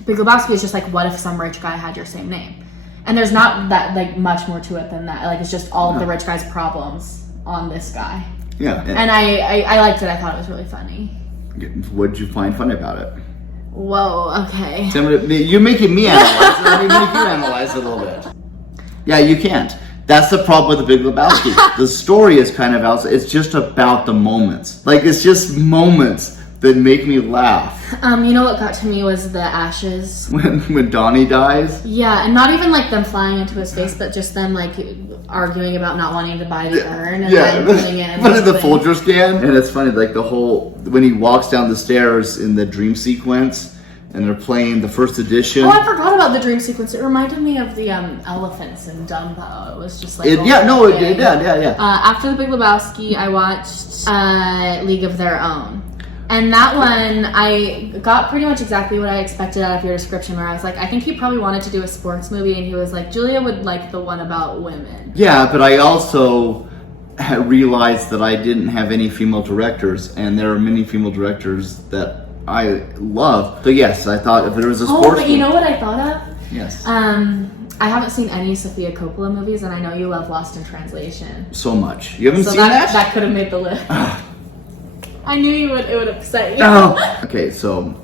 Big Lebowski is just like, what if some rich guy had your same name? And there's not that like much more to it than that. Like, it's just all of the rich guy's problems on this guy. Yeah. And I liked it. I thought it was really funny. What did you find funny about it? Whoa, okay. You're making me analyze it. Let me make you analyze it a little bit. Yeah, you can't. That's the problem with The Big Lebowski. The story is kind of outside. It's just about the moments. Like, it's just moments that make me laugh. You know what got to me was the ashes. When Donnie dies. Yeah, and not even like them flying into his face, but just them like arguing about not wanting to buy the urn and then putting it in the Folgers can. And it's funny, like the whole, when he walks down the stairs in the dream sequence and they're playing the first edition. Oh, I forgot about the dream sequence. It reminded me of the elephants in Dumbo. It was just like... Yeah. After The Big Lebowski, I watched League of Their Own. And that one, I got pretty much exactly what I expected out of your description, where I was like, I think he probably wanted to do a sports movie, and he was like, Julia would like the one about women. Yeah, but I also realized that I didn't have any female directors, and there are many female directors that I love. So yes, I thought if there was a sports but you know what I thought of? Yes. I haven't seen any Sofia Coppola movies, and I know you love Lost in Translation. So much. You haven't seen that? That could have made the list. I knew it would upset you. Oh. Okay, so...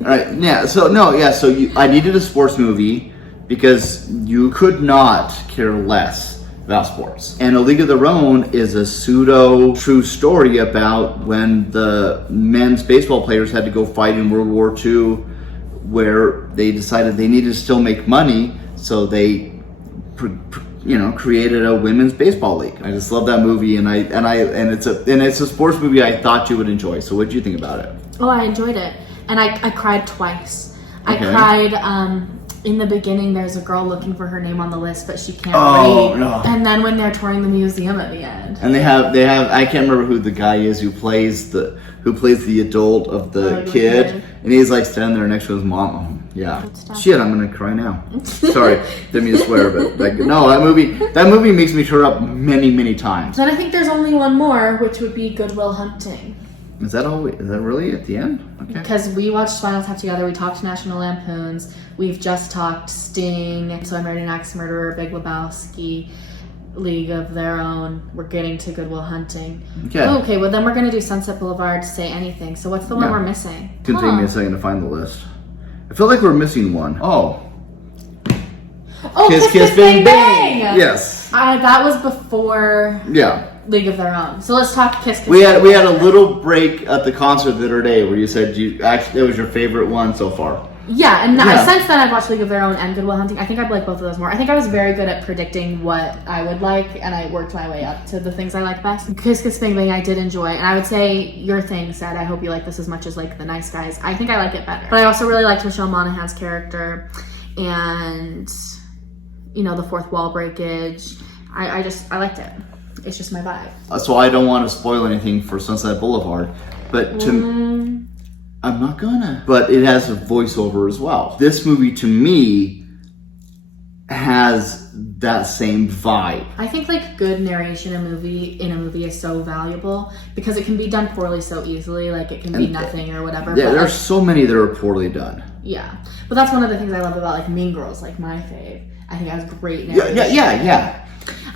Alright, yeah, so I needed a sports movie because you could not care less about sports. And A League of Their Own is a pseudo-true story about when the men's baseball players had to go fight in World War II, where they decided they needed to still make money, so they created a women's baseball league. I just love that movie, and it's a sports movie I thought you would enjoy. So what did you think about it? Oh, I enjoyed it, and I cried twice. Okay. I cried in the beginning. There's a girl looking for her name on the list, but she can't read. No. And then when they're touring the museum at the end, and they have I can't remember who the guy is who plays the adult of the kid, and he's like standing there next to his mom. Yeah. Shit, I'm gonna cry now. Sorry, didn't mean to swear, but like, no, that movie makes me tear up many, many times. Then I think there's only one more, which would be Good Will Hunting. Is that really at the end? Okay. Because we watched Spinal Tap together, we talked National Lampoons, we've just talked Sting, So I Married an Axe Murderer, Big Lebowski, League of Their Own. We're getting to Good Will Hunting. Okay, well then we're gonna do Sunset Boulevard, Say Anything. So what's the one we're missing? It's gonna take me a second to find the list. I feel like we're missing one. Oh, Kiss, Bang, Bang! Yes. That was before League of Their Own. So let's talk Kiss, We had a little break at the concert the other day where you said it was your favorite one so far. Yeah, and since then I've watched League of Their Own and Good Will Hunting. I think I'd like both of those more. I think I was very good at predicting what I would like, and I worked my way up to the things I like best. Kiss Bang Bang I did enjoy, and I would say your thing said, I hope you like this as much as like The Nice Guys. I think I like it better. But I also really liked Michelle Monaghan's character, and the fourth wall breakage. I liked it. It's just my vibe. So I don't want to spoil anything for Sunset Boulevard, but I'm not gonna. But it has a voiceover as well. This movie, to me, has that same vibe. I think like good narration in a movie is so valuable because it can be done poorly so easily. Like it can be nothing or whatever. Yeah, there's so many that are poorly done. Yeah, but that's one of the things I love about like Mean Girls, like my fave. I think it has great narration. Yeah.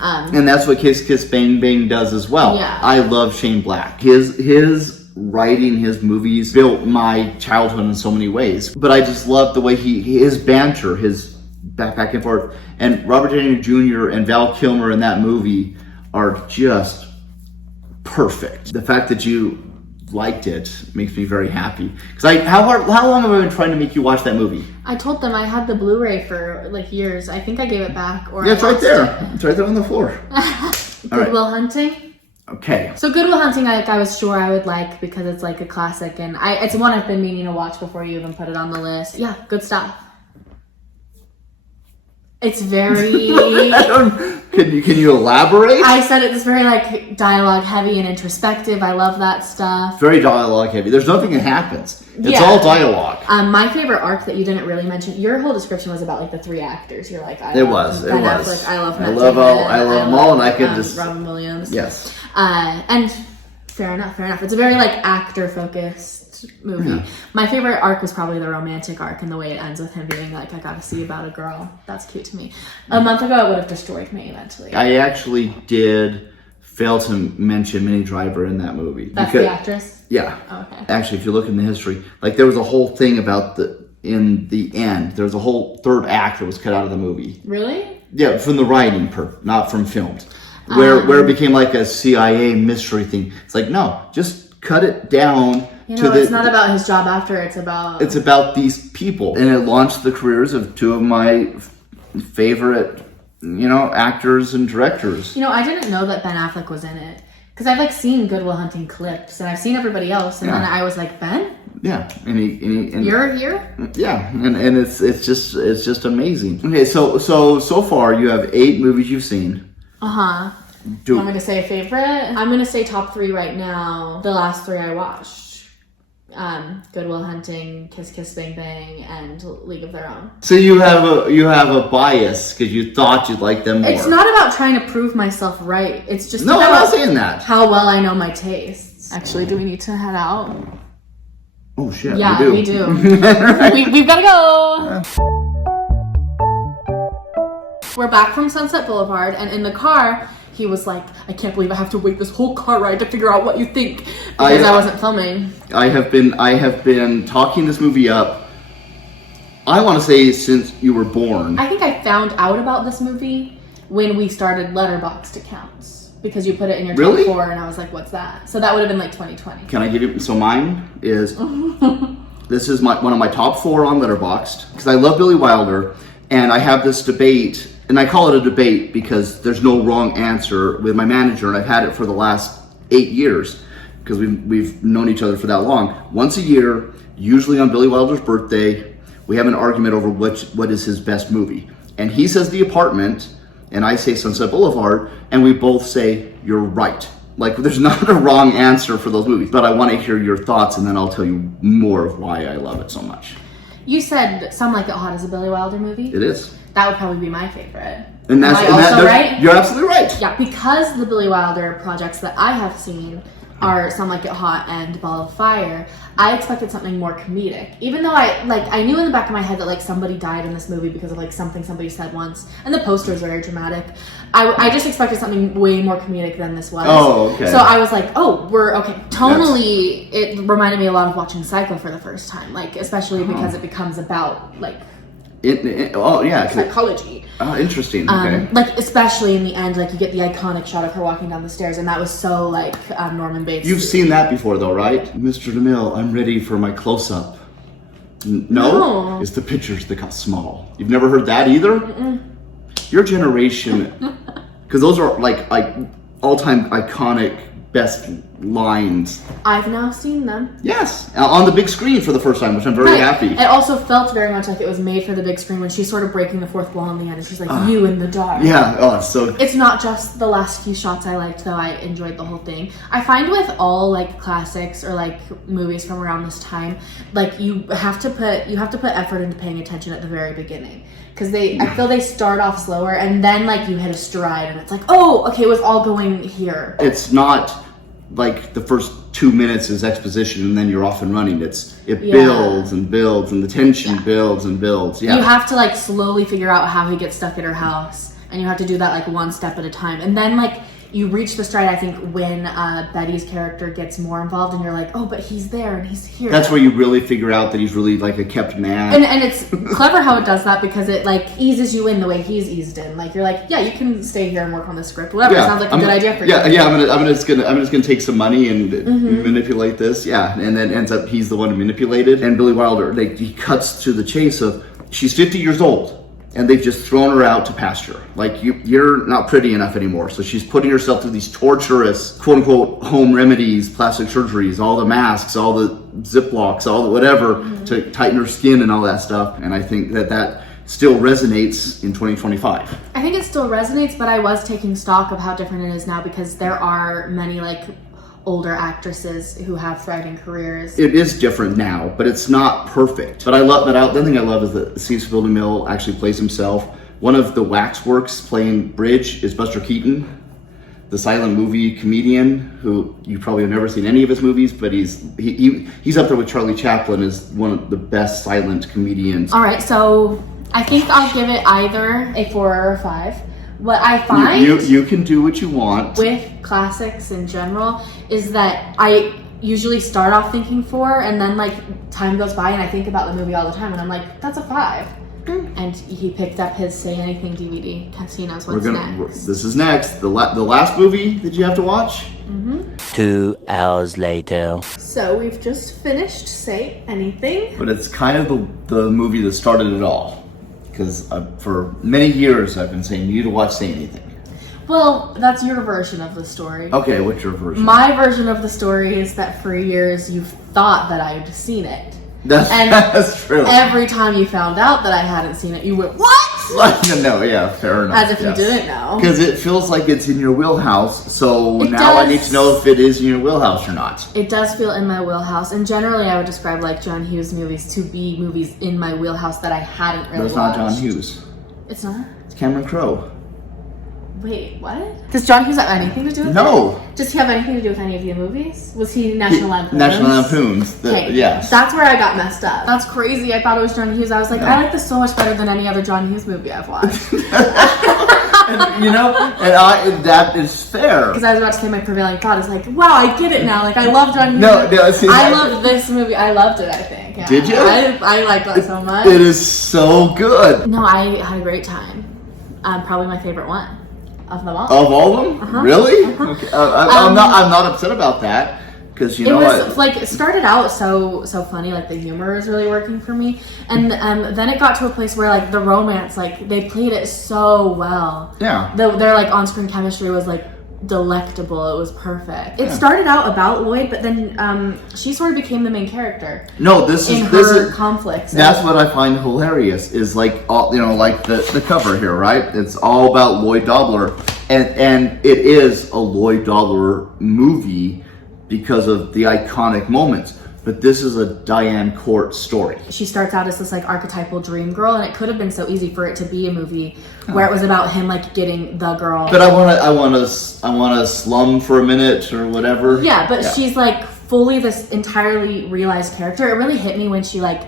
And that's what Kiss Bang Bang does as well. Yeah. I love Shane Black. His writing, his movies built my childhood in so many ways. But I just love the way his banter, his back and forth. And Robert Downey Jr. and Val Kilmer in that movie are just perfect. The fact that you liked it makes me very happy. Because how long have I been trying to make you watch that movie? I told them I had the Blu-ray for like years. I think I gave it back. Or it's right there. It's right there on the floor. Good Will Hunting. Okay. So Good Will Hunting, I was sure I would like because it's like a classic, and it's one I've been meaning to watch before you even put it on the list. Yeah, good stuff. It's very... Can you elaborate? I said it's very like dialogue heavy and introspective. I love that stuff. Very dialogue heavy. There's nothing that happens. It's all dialogue. My favorite arc that you didn't really mention, your whole description was about like the three actors. You're like, it was. I love them all, and I could just... Robin Williams. Yes. And fair enough. It's a very like actor focused movie. Yeah. My favorite arc was probably the romantic arc and the way it ends with him being like, I gotta see about a girl. That's cute to me. A month ago, it would have destroyed me eventually. I actually did fail to mention Minnie Driver in that movie. That's the actress? Yeah. Oh, okay. Actually, if you look in the history, like there was a whole thing about in the end, there was a whole third act that was cut out of the movie. Really? Yeah, from the writing, not from filmed. where it became like a CIA mystery thing. It's like, no, just cut it down. It's not about his job after, it's about these people. And it launched the careers of two of my favorite, actors and directors. I didn't know that Ben Affleck was in it. Because I've like seen Good Will Hunting clips and I've seen everybody else, and then I was like, Ben? Yeah. And you're here? Yeah. And it's just amazing. Okay, so far you have 8 movies you've seen. Uh-huh. You want me to say a favorite? I'm gonna say top 3 right now. The last 3 I watched. Good Will Hunting, Kiss Kiss Bang Bang, and League of Their Own. So you have a bias because you thought you'd like them more. It's not about trying to prove myself right. It's just I'm not saying that. How well I know my tastes. Actually, do we need to head out? Oh shit! Yeah, we do. We've gotta go. We're back from Sunset Boulevard, and in the car, he was like, I can't believe I have to wait this whole car ride to figure out what you think, because I wasn't filming. I have been talking this movie up, I want to say, since you were born. I think I found out about this movie when we started letterboxd accounts, because you put it in your top 4, and I was like, what's that? So that would have been like 2020. Can I give you, so mine is, this is one of my top 4 on letterboxd, because I love Billy Wilder, and I have this debate. And I call it a debate because there's no wrong answer with my manager, and I've had it for the last 8 years because we've known each other for that long. Once a year, usually on Billy Wilder's birthday, we have an argument over what is his best movie. And he says The Apartment, and I say Sunset Boulevard, and we both say, you're right. Like, there's not a wrong answer for those movies, but I want to hear your thoughts, and then I'll tell you more of why I love it so much. You said Some Like It Hot is a Billy Wilder movie? It is. That would probably be my favorite. And that's Am I also right? You're absolutely right. Yeah, because the Billy Wilder projects that I have seen are Some Like It Hot and Ball of Fire, I expected something more comedic. Even though I knew in the back of my head that like somebody died in this movie because of like something somebody said once, and the poster is very dramatic. I just expected something way more comedic than this was. Oh, okay. So I was like, we're okay. Tonally, it reminded me a lot of watching Psycho for the first time, like especially because it becomes about like psychology. Oh, interesting. Okay. Like especially in the end, like you get the iconic shot of her walking down the stairs, and that was so like Norman Bates. You've seen that before, though, right? Mr. DeMille, I'm ready for my close-up. No, it's the pictures that got small. You've never heard that either? Mm-mm. Your generation, because those are like all-time iconic best lines. I've now seen them. Yes, on the big screen for the first time, which I'm very happy. It also felt very much like it was made for the big screen when she's sort of breaking the fourth wall in the end, and she's like, you in the dark. Yeah, so... It's not just the last few shots I liked, though. I enjoyed the whole thing. I find with all, like, classics or, like, movies from around this time, like, you have to put effort into paying attention at the very beginning. Because I feel they start off slower, and then, like, you hit a stride, and it's like, oh, okay, it was all going here. It's not... like the first 2 minutes is exposition and then you're off and running. It builds and builds and the tension builds and builds. Yeah. You have to like slowly figure out how he gets stuck at her house, and you have to do that like one step at a time. And then like you reach the stride, I think, when Betty's character gets more involved, and you're like, oh, but he's there and he's here. That's where you really figure out that he's really like a kept man. And it's clever how it does that, because it like eases you in the way he's eased in. Like you're like, yeah, you can stay here and work on the script. Whatever, sounds like a good idea for you. Yeah, I'm just gonna take some money and manipulate this. Yeah, and then ends up he's the one manipulated. And Billy Wilder, he cuts to the chase of she's 50 years old. And they've just thrown her out to pasture. Like, you're not pretty enough anymore. So she's putting herself through these torturous, quote-unquote, home remedies, plastic surgeries, all the masks, all the Ziplocs, all the whatever, to tighten her skin and all that stuff. And I think that still resonates in 2025. I think it still resonates, but I was taking stock of how different it is now, because there are many, like, older actresses who have thriving careers. It is different now, but it's not perfect. But the thing I love is that Steve DeMille actually plays himself. One of the waxworks playing Bridge is Buster Keaton, the silent movie comedian, who you probably have never seen any of his movies, but he's up there with Charlie Chaplin as one of the best silent comedians. All right, so I think I'll give it either a 4 or a 5. What I find you can do what you want with classics in general is that I usually start off thinking 4, and then like time goes by and I think about the movie all the time and I'm like, that's a 5. And he picked up his Say Anything DVD because he knows what's next. This is next. The last movie that you have to watch? 2 hours later. So we've just finished Say Anything. But it's kind of the movie that started it all. Because for many years I've been saying you need to watch Say Anything. Well, that's your version of the story. Okay, what's your version? My version of the story is that for years you've thought that I'd seen it. That's true. Every time you found out that I hadn't seen it, you went, what? No, yeah, fair enough. As if you didn't know. Because it feels like it's in your wheelhouse, so It now I need does. to know if it is in your wheelhouse or not. It does feel in my wheelhouse, and generally I would describe like John Hughes movies to be movies in my wheelhouse that I hadn't really But it's not watched. John Hughes. It's not? It's Cameron Crowe. Wait, what? Does John Hughes have anything to do with No. it? Does he have anything to do with any of the movies? Was he National Lampoon? National Lampoons. Okay, Yes. that's where I got messed up. That's crazy. I thought it was John Hughes. I was like, I like this so much better than any other John Hughes movie I've watched. and that is fair. Because I was about to say my prevailing thought is like, wow, I get it now. Like, I love John Hughes. No, see, I love this movie. I loved it, I think. Yeah. Did you? I liked that so much. It is so good. No, I had a great time. Probably my favorite one of them all. Of all of them? Really? Okay. I'm not upset about that. Because you know it was what? like it started out so funny, like the humor was really working for me, and then it got to a place where like the romance, like they played it so well. Yeah. Their like on-screen chemistry was like delectable. It was perfect. It started out about Lloyd, but then she sort of became the main character. No, this in is her conflicts. That's what I find hilarious is like all like the cover here, right? It's all about Lloyd Dobler, and it is a Lloyd Dobler movie because of the iconic moments. But this is a Diane Court story. She starts out as this like archetypal dream girl, and it could have been so easy for it to be a movie where it was about him like getting the girl. But I want to slum for a minute or whatever. Yeah, but she's like fully this entirely realized character. It really hit me when she like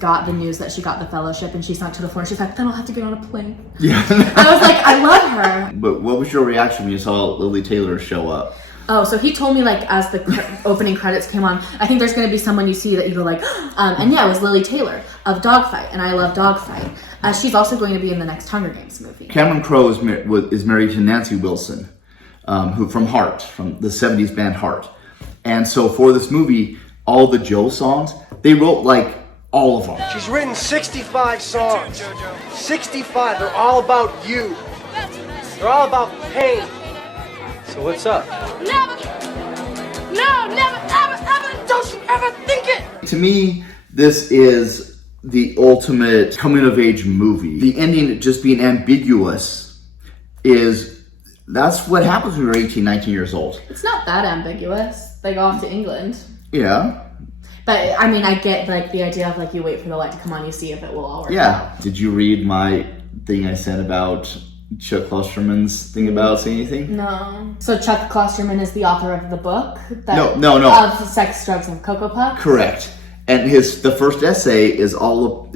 got the news that she got the fellowship and she sunk to the floor. She's like, then I'll have to get on a plane. Yeah. I was like, I love her. But what was your reaction when you saw Lily Taylor show up? Oh, so he told me like as the opening credits came on, I think there's going to be someone you see that you go like, and yeah, it was Lily Taylor of Dogfight, and I love Dogfight. She's also going to be in the next Hunger Games movie. Cameron Crowe is married to Nancy Wilson, who from Heart, from the 70s band Heart. And so for this movie, all the Joe songs, they wrote like all of them. She's written 65 songs. 65, they're all about you. They're all about pain. So what's up? Never, ever, don't you ever think it! To me, this is the ultimate coming-of-age movie. The ending just being ambiguous that's what happens when you're 18, 19 years old. It's not that ambiguous. They go off to England. Yeah. But, I mean, I get, like, the idea of, like, you wait for the light to come on, you see if it will all work out. Did you read my thing I said about Chuck Klosterman's thing about Say Anything? No. So Chuck Klosterman is the author of the book? No. Of Sex, Drugs, and Cocoa Puffs? Correct. And the first essay is all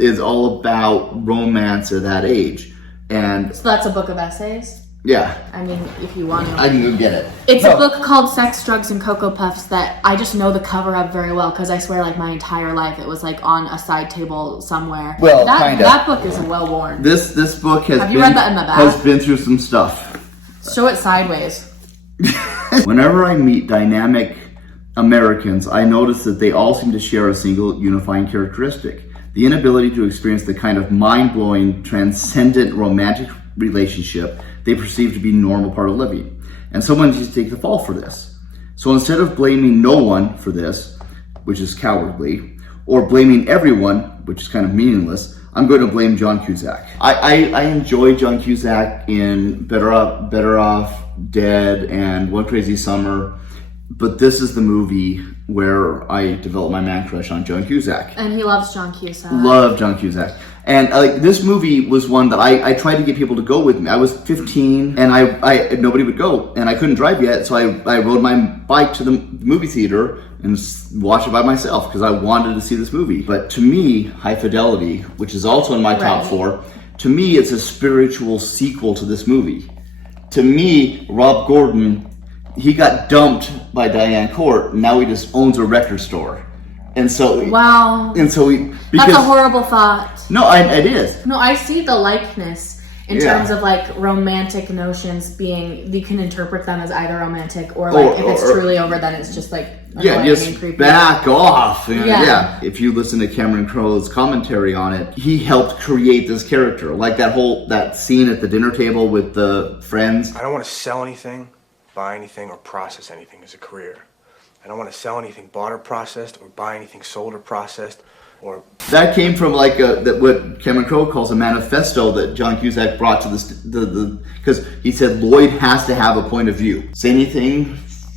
about romance at that age. And so that's a book of essays? Yeah. I mean, if you want to. I can go get it. It's a book called Sex, Drugs, and Cocoa Puffs that I just know the cover of very well because I swear like my entire life it was like on a side table somewhere. Well, kind of. That book is well worn. This book has read that in the back? Has been through some stuff. Show it sideways. Whenever I meet dynamic Americans, I notice that they all seem to share a single unifying characteristic: the inability to experience the kind of mind-blowing, transcendent romantic relationship they perceive to be a normal part of living. And someone needs to take the fall for this. So instead of blaming no one for this, which is cowardly, or blaming everyone, which is kind of meaningless, I'm going to blame John Cusack. I enjoy John Cusack in Better Off Dead and One Crazy Summer, but this is the movie where I developed my man crush on John Cusack. And he loves John Cusack. Love John Cusack. And this movie was one that I tried to get people to go with me. I was 15 and I nobody would go and I couldn't drive yet, so I rode my bike to the movie theater and watched it by myself because I wanted to see this movie. But to me, High Fidelity, which is also in my top 4, to me it's a spiritual sequel to this movie. To me, Rob Gordon, he got dumped by Diane Court and now he just owns a record store. And so wow. And so that's a horrible thought. No, it is. No, I see the likeness in terms of like romantic notions being, you can interpret them as either romantic or like if it's truly over, then it's just like just back off. Yeah. If you listen to Cameron Crowe's commentary on it, he helped create this character. Like that scene at the dinner table with the friends. I don't want to sell anything, buy anything, or process anything as a career. I don't want to sell anything bought or processed, or buy anything sold or processed, or... That came from like what Cameron Crowe calls a manifesto that John Cusack brought to because he said Lloyd has to have a point of view. Say anything,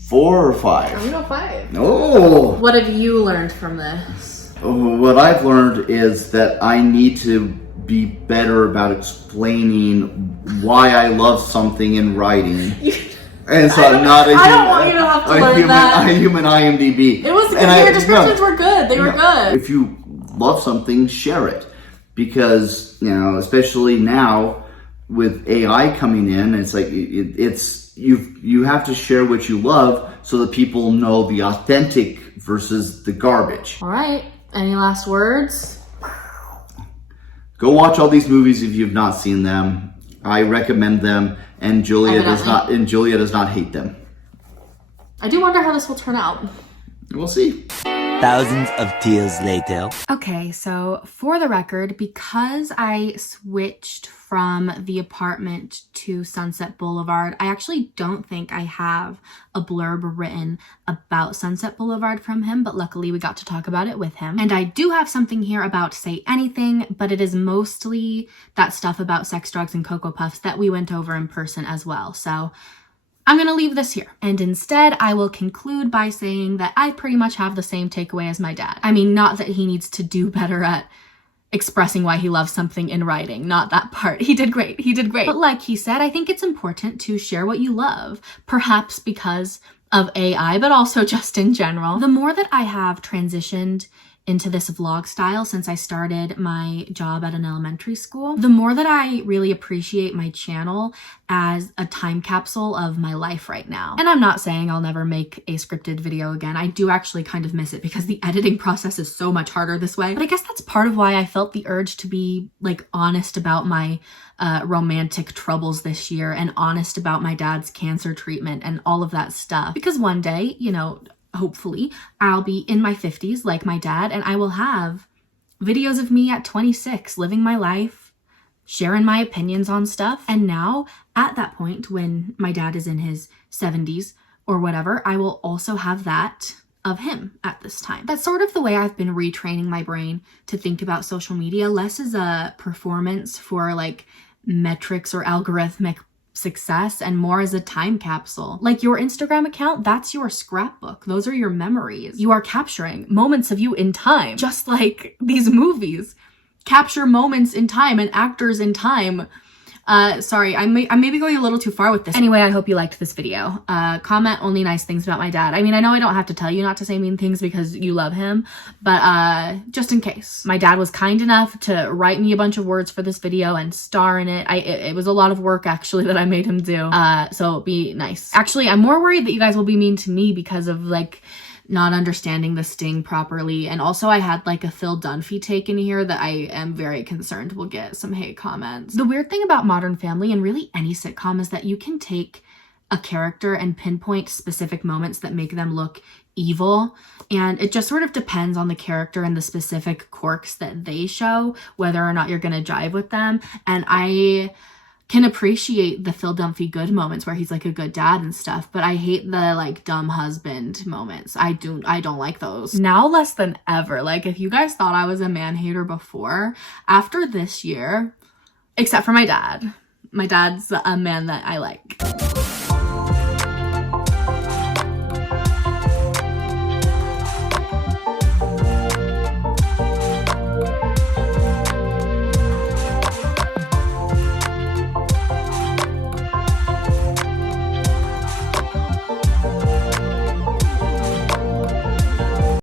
4 or 5? I'm gonna 5. Oh! What have you learned from this? What I've learned is that I need to be better about explaining why I love something in writing. And so I'm not I don't want you to have to learn that. A human IMDb. It was good. Your descriptions were good. They were good. If you love something, share it. Because, especially now with AI coming in, it's like you have to share what you love so that people know the authentic versus the garbage. All right. Any last words? Go watch all these movies if you've not seen them. I recommend them, and Julia does not hate them. I do wonder how this will turn out. We'll see. Thousands of tears later. Okay, so for the record, because I switched from the apartment to Sunset Boulevard, I actually don't think I have a blurb written about Sunset Boulevard from him, but luckily we got to talk about it with him. And I do have something here about Say Anything, but it is mostly that stuff about sex, drugs, and Cocoa Puffs that we went over in person as well. So I'm gonna leave this here. And instead, I will conclude by saying that I pretty much have the same takeaway as my dad. I mean, not that he needs to do better at expressing why he loves something in writing, not that part. He did great, But like he said, I think it's important to share what you love, perhaps because of AI, but also just in general. The more that I have transitioned into this vlog style since I started my job at an elementary school, the more that I really appreciate my channel as a time capsule of my life right now. And I'm not saying I'll never make a scripted video again. I do actually kind of miss it because the editing process is so much harder this way. But I guess that's part of why I felt the urge to be like honest about my romantic troubles this year and honest about my dad's cancer treatment and all of that stuff. Because one day, hopefully, I'll be in my 50s like my dad, and I will have videos of me at 26 living my life, sharing my opinions on stuff. And now, at that point, when my dad is in his 70s or whatever, I will also have that of him at this time. That's sort of the way I've been retraining my brain to think about social media, less as a performance for like metrics or algorithmic success and more as a time capsule. Like your Instagram account, that's your scrapbook. Those are your memories. You are capturing moments of you in time, just like these movies capture moments in time and actors in time. Sorry, I may be going a little too far with this. Anyway, I hope you liked this video. Comment only nice things about my dad. I mean, I know I don't have to tell you not to say mean things because you love him, but just in case. My dad was kind enough to write me a bunch of words for this video and star in it. It was a lot of work actually that I made him do. So be nice. Actually, I'm more worried that you guys will be mean to me because of like not understanding the sting properly. And also I had like a Phil Dunphy take in here that I am very concerned will get some hate comments. The weird thing about Modern Family and really any sitcom is that you can take a character and pinpoint specific moments that make them look evil. And it just sort of depends on the character and the specific quirks that they show, whether or not you're gonna jive with them. And I can appreciate the Phil Dunphy good moments where he's like a good dad and stuff, but I hate the like dumb husband moments. I don't like those. Now less than ever. Like if you guys thought I was a man hater before, after this year, except for my dad. My dad's a man that I like.